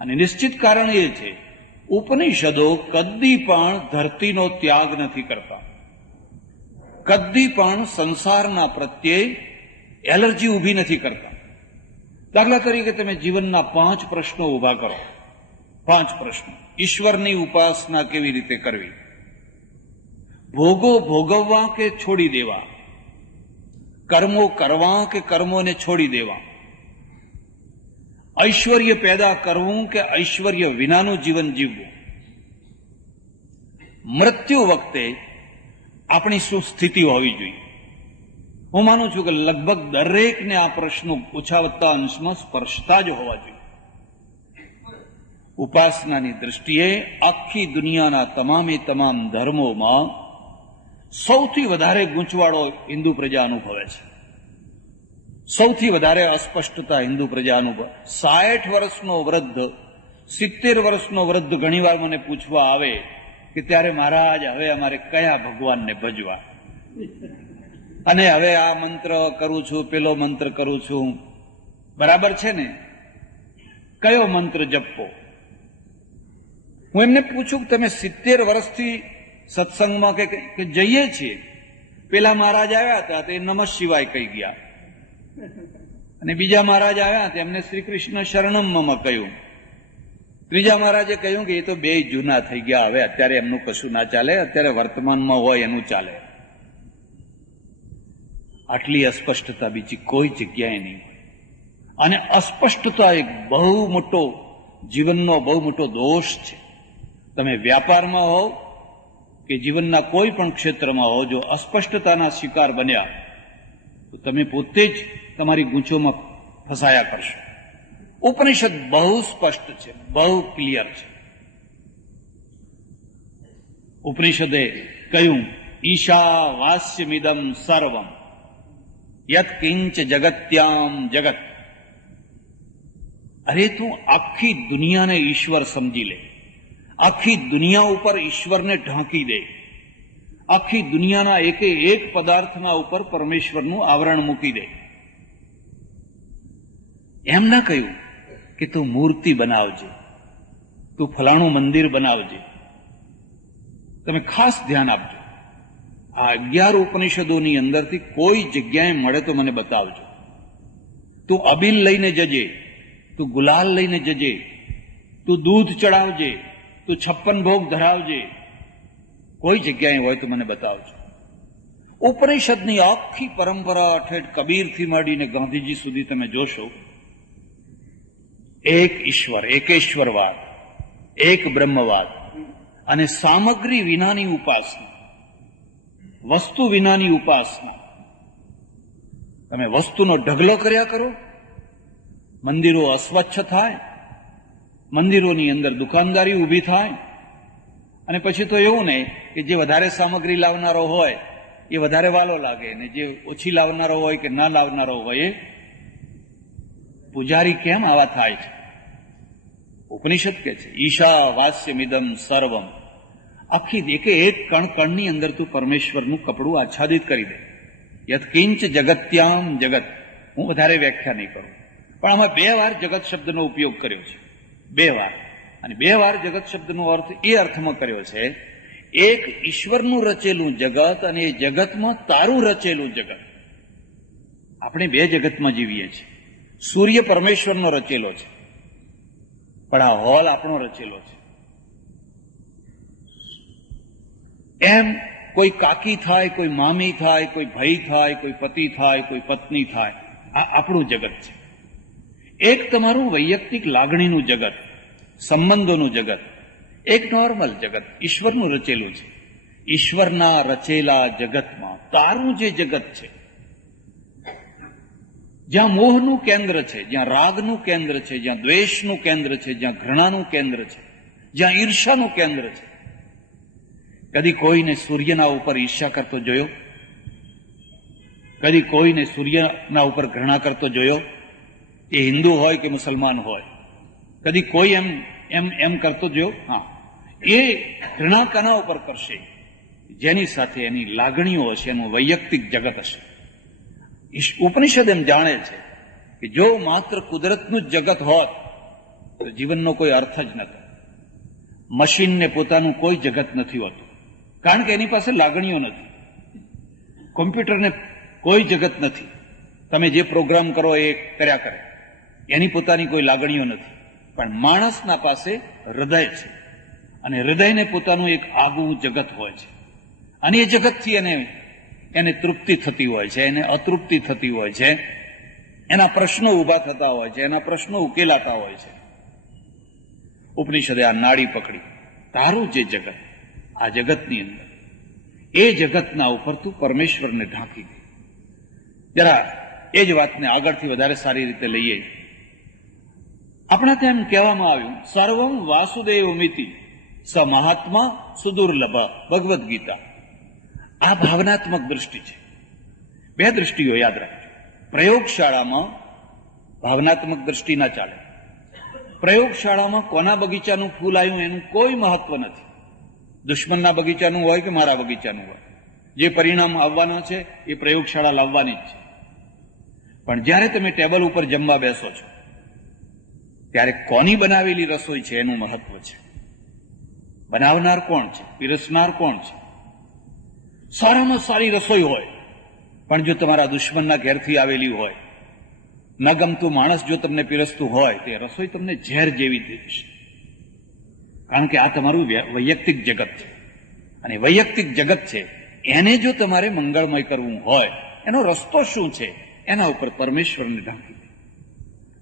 અને નિશ્ચિત કારણ એ છે, ઉપનિષદો કદી પણ ધરતીનો ત્યાગ નથી કરતા, કદી પણ સંસારના પ્રત્યે એલર્જી ઊભી નથી કરતા. દાખલા તરીકે તમે જીવનના 5 પ્રશ્નો ઊભા કરો. 5 પ્રશ્નો. ઈશ્વરની ઉપાસના કેવી રીતે કરવી? ભોગો ભોગવવા કે છોડી દેવા? કર્મો કરવા કે કર્મોને છોડી દેવા? ઐશ્વર્ય પેદા કરવું કે ઐશ્વર્ય વિનાનું જીવન જીવવું? મૃત્યુ વખતે આપણી શું સ્થિતિ હોવી જોઈએ? હું માનું છું કે લગભગ દરેકને આ પ્રશ્નો ઓછા વત્તા અંશમાં સ્પર્શતા જ હોવા જોઈએ. ઉપાસનાની દૃષ્ટિએ આખી દુનિયાના તમામે તમામ ધર્મોમાં સૌથી વધારે ગૂંચવાડો હિન્દુ પ્રજા અનુભવે છે. સૌથી વધારે અસ્પષ્ટતા હિન્દુ પ્રજા અનુભવે. 60 વર્ષનો વૃદ્ધ, 70 વર્ષનો વૃદ્ધ ઘણીવાર મને પૂછવા આવે કે ત્યારે મહારાજ હવે અમારે કયા ભગવાનને ભજવા, અને હવે આ મંત્ર કરું છું, પેલો મંત્ર કરું છું, બરાબર છે ને, કયો મંત્ર જપવો? હું એમને પૂછું કે તમે 70 વર્ષથી સત્સંગમાં કે જઈએ છીએ, પેલા મહારાજ આવ્યા હતા તે નમઃ શિવાય કહી ગયા, અને બીજા મહારાજ આવ્યા તેમને શ્રી કૃષ્ણ શરણમમાં કહ્યું, ત્રીજા મહારાજે કહ્યું કે એ તો બે જૂના થઈ ગયા, હવે અત્યારે એમનું કશું ના ચાલે, અત્યારે વર્તમાનમાં હોય એનું ચાલે. આટલી અસ્પષ્ટતા બીજી કોઈ જગ્યાએ નહીં. અને અસ્પષ્ટતા એક બહુ મોટો જીવનનો બહુ મોટો દોષ છે. તમે વ્યાપારમાં હોવ કે જીવનના કોઈ પણ ક્ષેત્રમાં હો, જો અસ્પષ્ટતાના શિકાર બન્યા તો તમે પોતે જ તમારી ગૂંચોમાં ફસાયા કરશો. ઉપનિષદ બહુ સ્પષ્ટ છે, બહુ ક્લિયર છે. ઉપનિષદે કહ્યું, ઈશા વાસ્યમિદમ સર્વમ યત કિંચ જગત્યામ જગત. અરે તું આખી દુનિયાને ઈશ્વર સમજી લે, આખી દુનિયા ઉપર ઈશ્વરને ઢાંકી દે, આખી દુનિયાના એકે એક પદાર્થના ઉપર પરમેશ્વરનું આવરણ મૂકી દે. એમ ના કહ્યું કે તું મૂર્તિ બનાવજે, તું ફલાણું મંદિર બનાવજે. તમે ખાસ ધ્યાન આપજો, આ 11 ઉપનિષદોની અંદરથી કોઈ જગ્યાએ મળે તો મને બતાવજો. તું અબીલ લઈને જજે, તું ગુલાલ લઈને જજે, તું દૂધ ચડાવજે, તું 56 ભોગ ધરાવજે, કોઈ જગ્યાએ હોય તો મને બતાવજો. ઉપનિષદની આખી પરંપરા ઠેઠ કબીરથી માંડીને ગાંધીજી સુધી તમે જોશો, એક ઈશ્વર, એકેશ્વરવાદ, એક બ્રહ્મવાદ. અને સામગ્રી વિનાની ઉપાસના, વસ્તુ વિનાની ઉપાસના. તમે વસ્તુનો ઢગલો કર્યા કરો, મંદિરો અસ્વચ્છ થાય, મંદિરોની અંદર દુકાનદારી ઊભી થાય, અને પછી તો એવું નહીં કે જે વધારે સામગ્રી લાવનારો હોય એ વધારે વાલો લાગે, ને જે ઓછી લાવનારો હોય કે ના લાવનારો હોય એ પૂજારી. કેમ આવા થાય છે? ઉપનિષદ કે છે ઈશા વાસ્યમિદમ સર્વમ. આખી એક કણ કણની અંદર તું પરમેશ્વરનું કપડું આચ્છાદિત કરી દે. યત્કિંચ જગત્યામ જગત. હું વધારે વ્યાખ્યા નહીં કરું, પણ આમાં 2 વાર જગત શબ્દનો ઉપયોગ કર્યો છે, 2 વાર. અને 2 વાર જગત શબ્દનો અર્થ એ અર્થમાં કર્યો છે, એક ઈશ્વરનું રચેલું જગત અને એ જગતમાં તારું રચેલું જગત. આપણે 2 જગતમાં જીવીએ છીએ. સૂર્ય પરમેશ્વરનો રચેલો છે, પણ આ હોલ આપણો રચેલો છે. એમ કોઈ કાકી થાય, કોઈ મામી થાય, કોઈ ભાઈ થાય, કોઈ પતિ થાય, કોઈ પત્ની થાય, આ આપણું જગત છે. એક તમારું વૈયક્તિક લાગણીનું જગત, સંબંધોનું જગત, એક નોર્મલ જગત ઈશ્વરનું રચેલું છે. ઈશ્વરના રચેલા જગતમાં તારું જે જગત છે, જ્યાં મોહનું કેન્દ્ર છે, જ્યાં રાગનું કેન્દ્ર છે, જ્યાં દ્વેષનું કેન્દ્ર છે, જ્યાં ઘૃણાનું કેન્દ્ર છે, જ્યાં ઈર્ષાનું કેન્દ્ર છે. કદી કોઈને સૂર્યના ઉપર ઈર્ષા કરતો જોયો? કદી કોઈને સૂર્યના ઉપર ઘૃણા કરતો જોયો? એ હિન્દુ હોય કે મુસલમાન હોય, કદી કોઈ એમ કરતો જોયો? હા. એ ઘૃણા કાના ઉપર કરશે? જેની સાથે એની લાગણીઓ હશે, એનું વૈયક્તિક જગત હશે. ઉપનિષદ એમ જાણે છે કે જો માત્ર કુદરતનું જ જગત હોત તો જીવનનો કોઈ અર્થ જ નહોતો. મશીનને પોતાનું કોઈ જગત નથી હોતું, કારણ કે એની પાસે લાગણીઓ નથી. કોમ્પ્યુટરને કોઈ જગત નથી. તમે જે પ્રોગ્રામ કરો એ કર્યા કરે, એની પોતાની કોઈ લાગણીઓ નથી. પણ માણસના પાસે હૃદય છે, અને હૃદયને પોતાનું એક આગવું જગત હોય છે. અને એ જગતથી એને તૃપ્તિ થતી હોય છે, એને અતૃપ્તિ થતી હોય છે, એના પ્રશ્નો ઉભા થતા હોય છે, એના પ્રશ્નો ઉકેલાતા હોય છે. ઉપનિષદે આ નાડી પકડી, તારું જે જગત, આ જગતની અંદર, એ જગતના ઉપર તું પરમેશ્વરને ઢાંકી દે. જરા એ જ વાતને આગળથી વધારે સારી રીતે લઈએ. આપણા ત્યાં કહેવામાં આવ્યું, સર્વમ વાસુદેવમિતિ સ મહાત્મા સુદુર્લભ. ભગવદ્ ગીતા. આ ભાવનાત્મક દૃષ્ટિ છે. 2 દૃષ્ટિઓ યાદ રાખજો. પ્રયોગશાળામાં ભાવનાત્મક દૃષ્ટિ ના ચાલે. પ્રયોગશાળામાં કોના બગીચાનું ફૂલ આવ્યું એનું કોઈ મહત્વ નથી. દુશ્મનના બગીચાનું હોય કે મારા બગીચાનું હોય, જે પરિણામ આવવાના છે એ પ્રયોગશાળા લાવવાની જ છે. પણ જ્યારે તમે ટેબલ ઉપર જમવા બેસો છો ત્યારે કોની બનાવેલી રસોઈ છે એનું મહત્વ છે. બનાવનાર કોણ છે, પીરસનાર કોણ છે. સારામાં સારી રસોઈ હોય, પણ જો તમારા દુશ્મનના ઘેરથી આવેલી હોય, ન ગમતું માણસ જો તમને પીરસતું હોય, તે રસોઈ તમને ઝેર જેવી દેશે. કારણ કે આ તમારું વૈયક્તિક જગત છે, અને વૈયક્તિક જગત છે એને જો તમારે મંગળમય કરવું હોય, એનો રસ્તો શું છે? એના ઉપર પરમેશ્વરને ઢાંકી દે.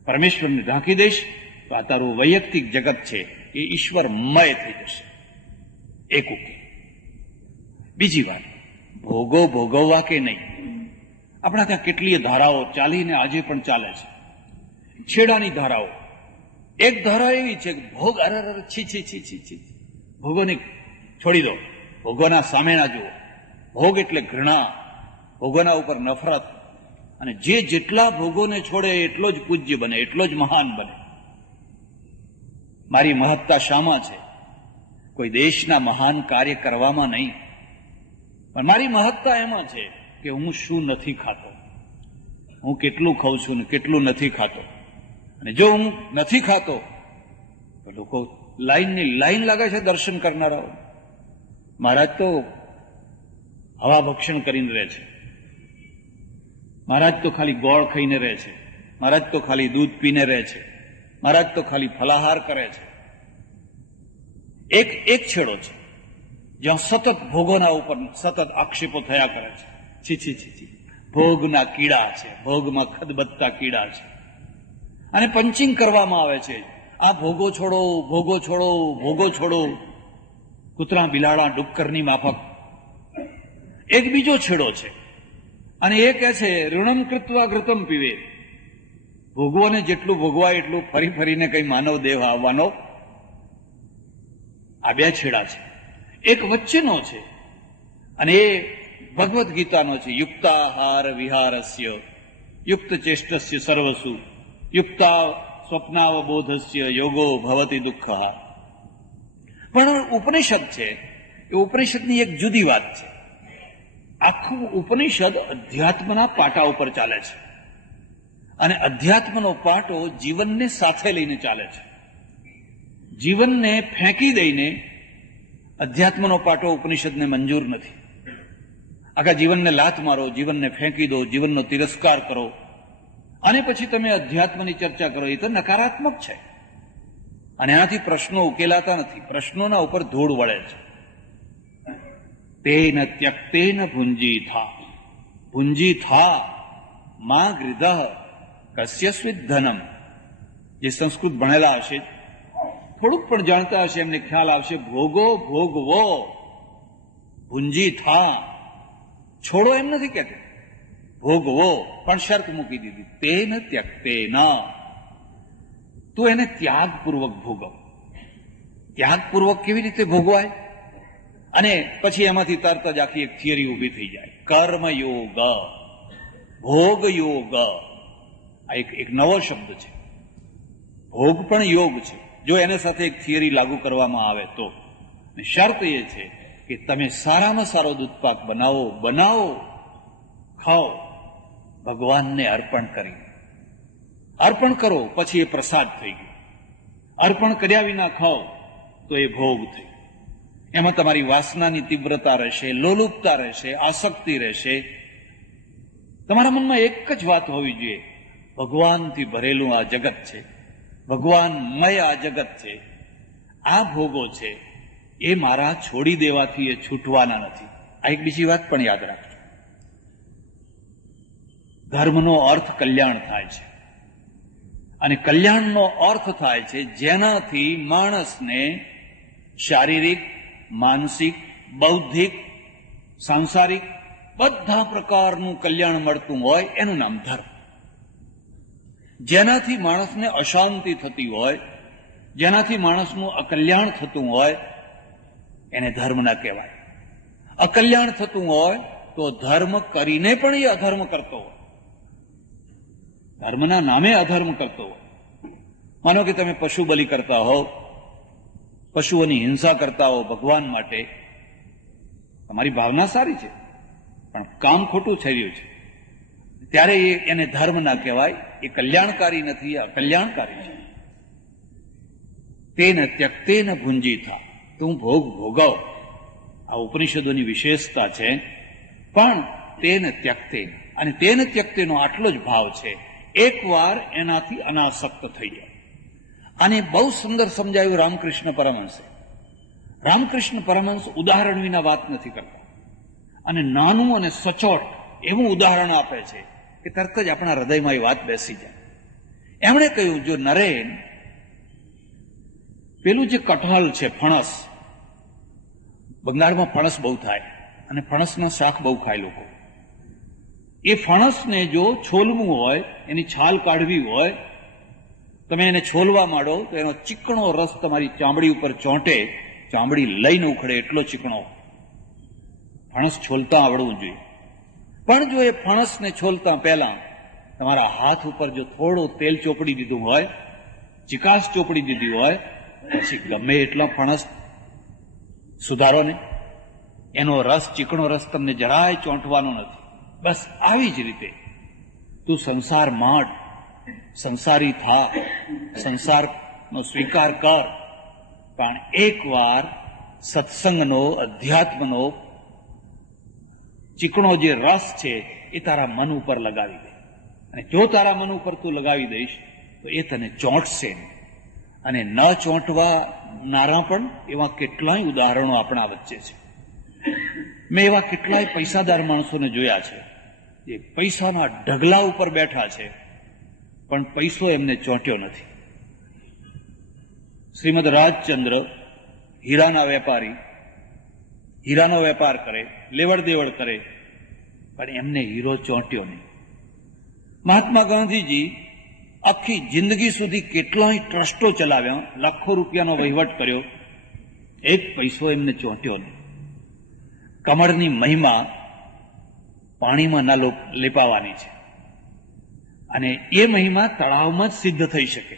પરમેશ્વરને ઢાંકી દઈશ તો આ તારું વૈયક્તિક જગત છે એ ઈશ્વરમય થઈ જશે. એક ઉકેલ. બીજી વાત, ભોગો ભોગવવા કે નહીં. આપણા ત્યાં કેટલીય ધારાઓ ચાલીને આજે પણ ચાલે છે, છેડાની ધારાઓ. એક ધારા એવી છે કે ભોગ, અરે છી છી છી છી છી, ભોગોને છોડી દો, ભોગોના સામે ના જુઓ. ભોગ એટલે ઘૃણા, ભોગોના ઉપર નફરત. અને જે જેટલા ભોગોને છોડે એટલો જ પૂજ્ય બને, એટલો જ મહાન બને. મારી મહત્તા શામાં છે? કોઈ દેશના મહાન કાર્ય કરવામાં નહીં, પણ મારી મહત્તા એમાં છે કે હું શું નથી ખાતો, હું કેટલું ખાઉં છું ને કેટલું નથી ખાતો. અને જો હું નથી ખાતો તો લોકો લાઈનની લાઈન લાગે છે દર્શન કરનારાઓ. મહારાજ તો હવા ભક્ષણ કરીને રહે છે, મહારાજ તો ખાલી ગોળ ખાઈને રહે છે, મહારાજ તો ખાલી દૂધ પીને રહે છે, મહારાજ તો ખાલી ફલાહાર કરે છે. એક છેડો છે જ્યાં સતત ભોગોના ઉપર સતત આક્ષેપો થયા કરે છે. છી છી છી છી, ભોગના કીડા છે, ભોગમાં ખદબદતા કીડા છે. અને પંચિંગ કરવામાં આવે છે, આ ભોગો છોડો, ભોગો છોડો, ભોગો છોડો. કૂતરા બિલાડા ડુક્કરની માફક એક બીજો છેડો છે, અને એ કહે છે ઋણમ કૃત્વા ઘૃતમ પીવે, ભોગવોને જેટલું ભોગવાય એટલું ફરી ફરીને કઈ માનવ દેહ આવવાનો. આ બે છેડા છે. એક વચ્ચેનો છે, અને એ ભગવદ્ ગીતાનો છે. યુક્તાહાર વિહારસ્ય યુક્ત ચેષ્ટસ્ય સર્વસુ યુક્તા સ્વપ્નાવબોધસ્ય યોગો ભવતી દુઃખ. પણ ઉપનિષદ છે એ ઉપનિષદની એક જુદી વાત છે. આખું ઉપનિષદ અધ્યાત્મના પાટા ઉપર ચાલે છે, અને અધ્યાત્મનો પાટો જીવનને સાથે લઈને ચાલે છે. જીવનને ફેંકી દઈને અધ્યાત્મનો પાટો ઉપનિષદને મંજૂર નથી. આખા જીવનને લાત મારો, જીવનને ફેંકી દો, જીવનનો તિરસ્કાર કરો, અને પછી તમે અધ્યાત્મની ચર્ચા કરો, એ તો નકારાત્મક છે, અને એનાથી પ્રશ્નો ઉકેલાતા નથી. પ્રશ્નોના ઉપર ધૂળ વળે છે. તેન ત્યક્તેન ભુંજી થા, ભુંજી થા માં ગૃધ કસ્ય સ્વિત ધનમ. જે સંસ્કૃત ભણેલા હશે, થોડુંક પણ જાણતા હશે, એમને ખ્યાલ આવશે. ભોગો ભોગવો, ભુંજી થા, છોડો એમ નથી કહેતું, ભોગવો. પણ શરત મૂકી દીધી, તેન ત્યક્તેન, તું એને ત્યાગપૂર્વક ભોગવ. ત્યાગપૂર્વક કેવી રીતે ભોગવાય? અને પછી એમાંથી તરત જ આખી એક થિયરી ઉભી થઈ જાય, કર્મયોગ, ભોગ યોગ. આ એક નવો શબ્દ છે. ભોગ પણ યોગ છે, જો એને સાથે એક થિયરી લાગુ કરવામાં આવે તો. શરત એ છે કે તમે સારામાં સારો દૂધપાક બનાવો, ખાઓ, ભગવાનને અર્પણ કરી. અર્પણ કરો પછી એ પ્રસાદ થઈ ગયો. અર્પણ કર્યા વિના ખાઓ તો એ ભોગ થઈ. એમાં તમારી વાસનાની તીવ્રતા રહેશે, લોલુપતા રહેશે, આસક્તિ રહેશે. તમારા મનમાં એક જ વાત હોવી જોઈએ, ભગવાનથી ભરેલું આ જગત છે, ભગવાનમય આ જગત છે, આ ભોગો છે, એ મારા છોડી દેવાથી એ છૂટવાના નથી. આ એક બીજી વાત પણ યાદ રાખજો. ધર્મનો અર્થ કલ્યાણ થાય છે, અને કલ્યાણનો અર્થ થાય છે જેનાથી માણસને શારીરિક, માનસિક, બૌદ્ધિક, સાંસારિક બધા પ્રકારનું કલ્યાણ મળતું હોય એનું નામ ધર્મ. જેનાથી માણસને અશાંતિ થતી હોય, જેનાથી માણસનું અકલ્યાણ થતું હોય એને ધર્મ ના કહેવાય. અકલ્યાણ થતું હોય તો ધર્મ કરીને પણ એ અધર્મ કરતો હોય, ધર્મના નામે અધર્મ કરતો હોય. માનો કે તમે પશુ બલિ કરતા હો, પશુઓની હિંસા કરતા હો ભગવાન માટે, તમારી ભાવના સારી છે પણ કામ ખોટું થઈ રહ્યું છે, ત્યારે એને ધર્મ ના કહેવાય. એ કલ્યાણકારી નથી, અકલ્યાણકારી છે. તેન ત્યક્તેન ભુંજી થા, તું ભોગ ભોગવ. આ ઉપનિષદોની વિશેષતા છે. પણ તેન ત્યક્તેન, અને તેન ત્યક્તેનો આટલો જ ભાવ છે, એકવાર એનાથી અનાસક્ત થઈ જાય. આને બહુ સુંદર સમજાયું રામકૃષ્ણ પરમહંસે. રામકૃષ્ણ પરમહંસ ઉદાહરણ વિના વાત નથી કરતા, અને નાનું અને સચોટ એવું ઉદાહરણ આપે છે કે તરત જ આપણા હૃદયમાં એ વાત બેસી જાય. એમણે કહ્યું, જો નરેન પેલું જે કટહલ છે, ફણસ, બંગાળમાં ફણસ બહુ થાય અને ફણસના શાક બહુ ખાય લોકો. એ ફણસને જો છોલવું હોય, એની છાલ કાઢવી હોય, તમે એને છોલવા માંડો તો એનો ચીકણો રસ તમારી ચામડી ઉપર ચોંટે, ચામડી લઈને ઉખડે એટલો ચીકણો. ફણસ છોલતા આવડવું જોઈએ. પણ જો એ ફણસને છોલતા પહેલા તમારા હાથ ઉપર જો થોડું તેલ ચોપડી દીધું હોય, ચિકાસ ચોપડી દીધી હોય, પછી ગમે એટલા ફણસ સુધારો ને, એનો રસ, ચીકણો રસ તમને જરાય ચોંટવાનો નથી. બસ આવી જ રીતે તું સંસાર માંડ, સંસારી થા, સંસારનો સ્વીકાર કર, પણ એકવાર સત્સંગનો, અધ્યાત્મનો ચીકણો જે રસ છે એ તારા મન ઉપર લગાવી દે. અને જો તારા મન ઉપર તું લગાવી દઈશ તો એ તને ચોંટશે. અને ન ચોંટવાનારા પણ એવા કેટલાય ઉદાહરણો આપણા વચ્ચે છે. મેં એવા કેટલાય પૈસાદાર માણસોને જોયા છે, જે પૈસાના ઢગલા ઉપર બેઠા છે પણ પૈસો એમને ચોંટ્યો નથી. શ્રીમદ રાજચંદ્ર હીરાના વેપારી હીરાનો વેપાર કરે, લેવડ દેવડ કરે, પણ એમને હીરો ચોંટ્યો નહીં. મહાત્મા ગાંધીજી આખી જિંદગી સુધી કેટલાય ટ્રસ્ટો ચલાવ્યા, લાખો રૂપિયાનો વહીવટ કર્યો, એક પૈસો એમને ચોંટ્યો નહીં. કમળની મહિમા પાણીમાં ના લેપાવાની છે, અને એ મહિમા તળાવમાં જ સિદ્ધ થઈ શકે.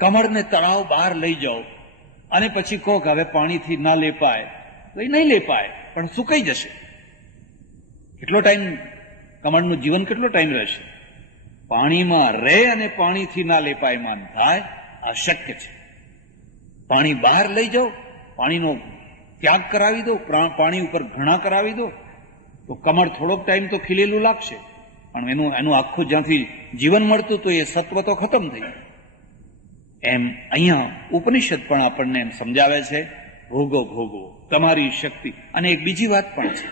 કમળને તળાવ બહાર લઈ જાઓ અને પછી કહો કે હવે પાણીથી ના લેપાય, તો એ નહીં લેપાય, પણ સુકાઈ જશે. કેટલો ટાઈમ, કમળનું જીવન કેટલો ટાઈમ રહેશે? પાણીમાં રહે અને પાણીથી ના લેપાયમાન થાય, આ શક્ય છે. પાણી બહાર લઈ જાઓ, પાણીનો ત્યાગ કરાવી દો, પાણી ઉપર ઘણા કરાવી દો, તો કમળ થોડોક ટાઈમ તો ખીલેલું લાગશે, પણ એનું આખું જ્યાંથી જીવન મળતું તો એ સત્વ તો ખતમ થઈ ગયું. એમ અહીંયા ઉપનિષદ પણ આપણને એમ સમજાવે છે, ભોગો ભોગવો તમારી શક્તિ. અને એક બીજી વાત પણ છે,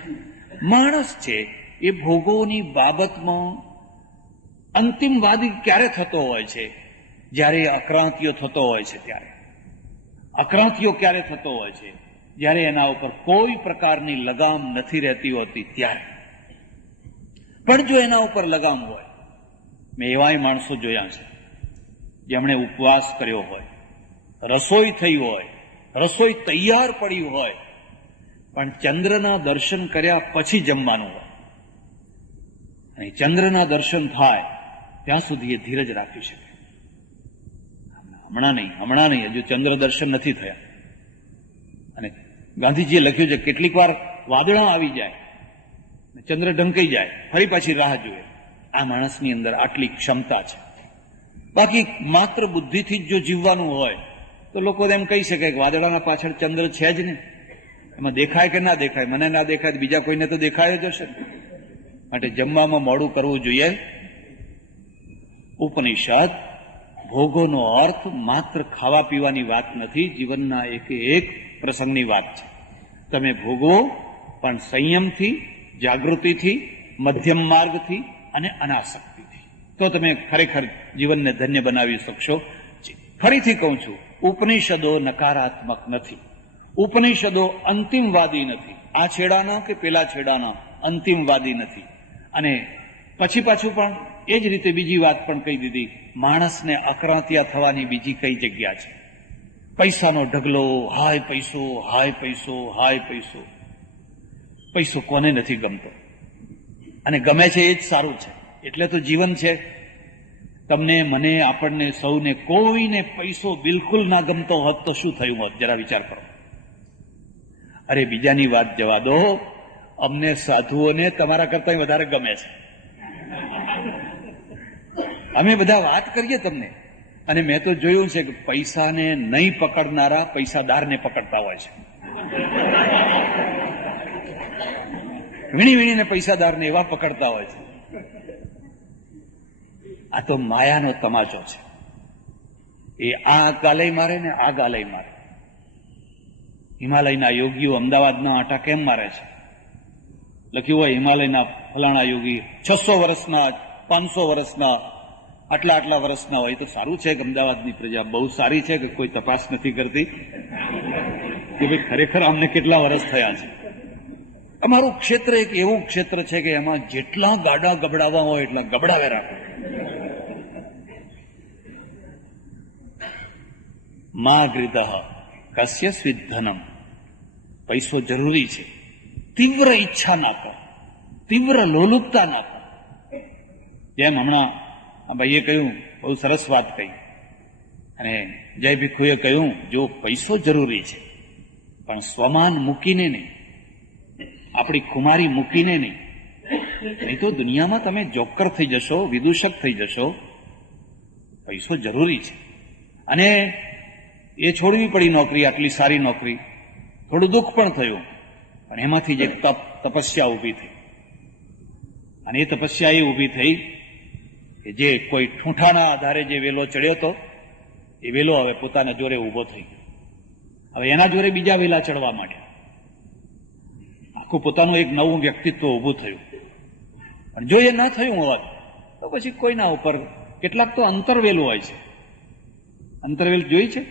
માણસ છે એ ભોગોની બાબતમાં અંતિમવાદી ક્યારે થતો હોય છે? જ્યારે અક્રાંતિઓ થતો હોય છે ત્યારે. અક્રાંતિઓ ક્યારે થતો હોય છે? જ્યારે એના ઉપર કોઈ પ્રકારની લગામ નથી રહેતી હોતી ત્યારે. પણ જો એના ઉપર લગામ હોય, મેં એવાય માણસો જોયા છે જેમણે ઉપવાસ કર્યો હોય, રસોઈ થઈ હોય, રસોઈ તૈયાર પડી હોય, પણ ચંદ્રના દર્શન કર્યા પછી જમવાનું હોય, અને ચંદ્રના દર્શન થાય ત્યાં સુધી એ ધીરજ રાખી શકે. હમણાં નહીં, હજુ ચંદ્ર દર્શન નથી થયા. અને ગાંધીજીએ લખ્યું છે, કેટલીક વાર વાદળા આવી જાય, ચંદ્ર ઢંકાઈ જાય, ફરી પાછી રાહ જોઈએ. આ માણસની અંદર આટલી ક્ષમતા છે. બાકી માત્ર બુદ્ધિથી જ જો જીવવાનું હોય તો લોકો એમ કહી શકે કે વાદળાના પાછળ ચંદ્ર છે જ ને, એમાં દેખાય કે ના દેખાય, મને ના દેખાય, બીજા કોઈને તો દેખાય જ હશે. માટે જમવામાં મોડું કરવું જોઈએ. ઉપનિષદ ભોગોનો અર્થ માત્ર ખાવા પીવાની વાત નથી, જીવનના એક પ્રસંગની વાત છે. તમે ભોગવો, પણ સંયમથી, જાગૃતિથી, મધ્યમ માર્ગથી અને અનાસક્તિથી, તો તમે ખરેખર જીવનને ધન્ય બનાવી શકશો. ફરીથી કહું છું, ઉપનિષદો નકારાત્મક નથી, ઉપનિષદો અંતિમવાદી નથી. આ છેડાના કે પેલા છેડાના અંતિમવાદી નથી. અને પછી પાછું પણ એ જ રીતે બીજી વાત પણ કહી દીધી, માણસને અક્રાંતિયા થવાની બીજી કઈ જગ્યા છે? પૈસાનો ઢગલો, હાય પૈસો, હાય પૈસો, હાય પૈસો. પૈસો કોને નથી ગમતો? અને ગમે છે એ જ સારું છે, એટલે તો જીવન છે. તમને, મને, આપણને સૌને, કોઈને પૈસો બિલકુલ ના ગમતો હોત તો શું થયું હોત? જરા વિચાર કરો. અરે બીજાની વાત જવા દો, અમને સાધુઓને તમારા કરતા વધારે ગમે છે. અમે બધા વાત કરીએ તમને, અને મેં તો જોયું છે કે પૈસાને નહીં પકડનારા પૈસાદારને પકડતા હોય છે. વીણીને પૈસાદારને એવા પકડતા હોય છે. આ તો માયાનો તમાચો છે. એ આ ગાલય મારે ને આ ગાલય મારે. હિમાલયના યોગીઓ અમદાવાદના આટા કેમ મારે છે? લખ્યું હોય હિમાલયના ફલાણા યોગી 600 વર્ષના, 500 વર્ષના, આટલા વર્ષના હોય. તો સારું છે કે અમદાવાદની પ્રજા બહુ સારી છે કે કોઈ તપાસ નથી કરતી કે ભાઈ ખરેખર અમને કેટલા વર્ષ થયા છે. અમારું ક્ષેત્ર એક એવું ક્ષેત્ર છે કે એમાં જેટલા ગાડા ગબડાવવા હોય એટલા ગબડાવે રાખો. માગૃત કસ્ય સ્વિધનમ. પૈસો જરૂરી છે, તીવ્ર ઈચ્છા ના કરો, તીવ્ર લોલુપતા ના કરો. જેમ હમણાં આ ભાઈએ કહ્યું, બહુ સરસ વાત કહી, અને જય ભીખુએ કહ્યું, જો પૈસો જરૂરી છે પણ સ્વમાન મૂકીને નહીં, આપણી ખુમારી મૂકીને નહીં. નહીં તો દુનિયામાં તમે જોકર થઈ જશો, વિદૂષક થઈ જશો. પૈસો જરૂરી છે. અને એ છોડવી પડી નોકરી, આટલી સારી નોકરી, થોડું દુઃખ પણ થયું, પણ એમાંથી જ એક તપસ્યા ઊભી થઈ. અને એ તપસ્યા એ ઊભી થઈ કે જે કોઈ ઠૂંઠાના આધારે જે વેલો ચડ્યો હતો, એ વેલો હવે પોતાના જોરે ઊભો થઈ ગયો. હવે એના જોરે બીજા વેલા ચડવા માંડ્યા. આખું પોતાનું એક નવું વ્યક્તિત્વ ઊભું થયું. પણ જો એ ન થયું હોત તો પછી કોઈના ઉપર, કેટલાક તો અંતરવેલ હોય છે. અંતરવેલ જોઈ છે?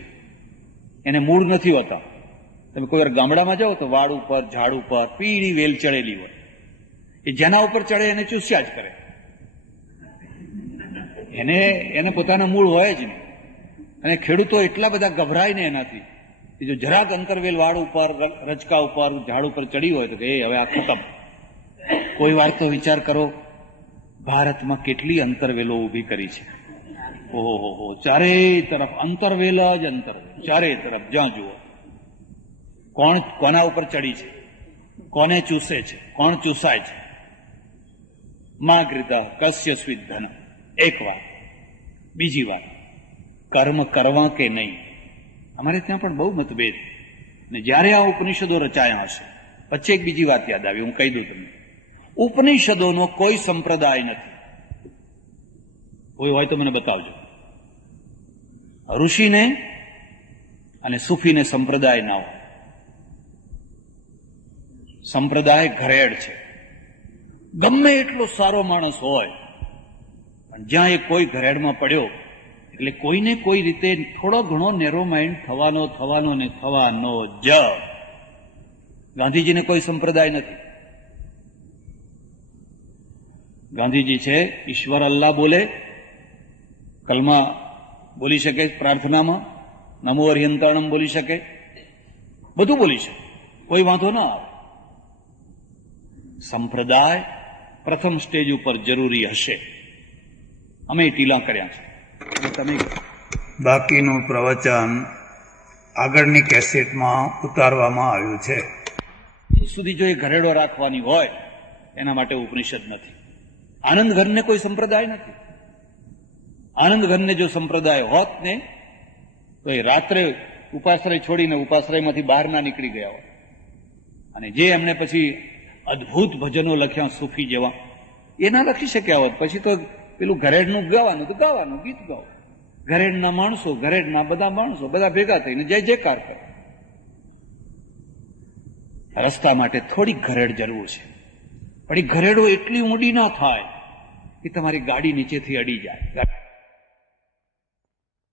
એને મૂળ નથી હોતા. તમે કોઈ વાર ગામડામાં જાઓ તો વાડ ઉપર ઝાડ ઉપર પીળી વેલ ચડેલી હોય, એ જેના ઉપર ચડે એને ચૂસ્યા જ કરે, એને પોતાના મૂળ હોય જ નહીં. અને ખેડૂતો એટલા બધા ગભરાય ને એનાથી કે જો જરાક અંતરવેલ વાડ ઉપર રચકા ઉપર ઝાડ ઉપર ચડી હોય તો કે હવે આ ખતમ. કોઈ વાર તો વિચાર કરો, ભારતમાં કેટલી અંતરવેલો ઊભી કરી છે. ઓહો, ચારે તરફ અંતરવેલ જ અંતરવેલ, ચારે તરફ જ્યાં જુઓ. કોણ કોના ઉપર ચડી છે, કોને ચૂસે છે, કોણ ચૂસાય છે. માગૃત કસ્ય સ્વિત ધન, એક વાત. બીજી વાત, કર્મ કરવા કે નહીં. અમારે ત્યાં પણ બહુ મતભેદ. ને જ્યારે આ ઉપનિષદો રચાયા હશે, વચ્ચે એક બીજી વાત યાદ આવી, હું કહી દઉં તમને. ઉપનિષદોનો કોઈ સંપ્રદાય નથી. કોઈ હોય તો મને બતાવજો. ઋષિને અને સૂફીને સંપ્રદાય ના હોય. સંપ્રદાય ઘરેડ છે. ગમે એટલો સારો માણસ હોય, પણ જ્યાં એ કોઈ ઘરેડમાં પડ્યો એટલે કોઈને કોઈ રીતે થોડો ઘણો નેરો માઇન્ડ થવાનો ને થવાનો જ. ગાંધીજીને કોઈ સંપ્રદાય નથી. ગાંધીજી છે ઈશ્વર અલ્લાહ બોલે, કલમા બોલી શકે, પ્રાર્થનામાં નમો અરિહંતાણમ બોલી શકે, બધું બોલી શકે, કોઈ વાંધો ન આવે. સંપ્રદાય પ્રથમ સ્ટેજ ઉપર જરૂરી હશે. અમે ટીલા કર્યા છે. તમે બાકીનું પ્રવચન આગળની કેસેટમાં ઉતારવામાં આવ્યું છે. સુધી જો એ ઘરેડો રાખવાની હોય એના માટે ઉપનિષદ નથી. આનંદ ઘરને કોઈ સંપ્રદાય નથી. આનંદ ઘરને જો સંપ્રદાય હોત ને તો એ રાત્રે ઉપાશ્રય છોડીને ઉપાશ્રયમાંથી બહાર ના નીકળી ગયા હોય. અને જે એમને પછી અદભુત ભજનો લખ્યા સૂફી જેવા, એ ના લખી શક્યા હોત. પછી તો પેલું ઘરેડનું ગાવાનું તો ગાવાનું, ગીત ગાઓ. ઘરેડના માણસો, ઘરેડના બધા માણસો બધા ભેગા થઈને જય જયકાર કરે. રસ્તા માટે થોડીક ઘરેડ જરૂર છે, પણ એ ઘરેડો એટલી ઊંડી ના થાય કે તમારી ગાડી નીચેથી અડી જાય.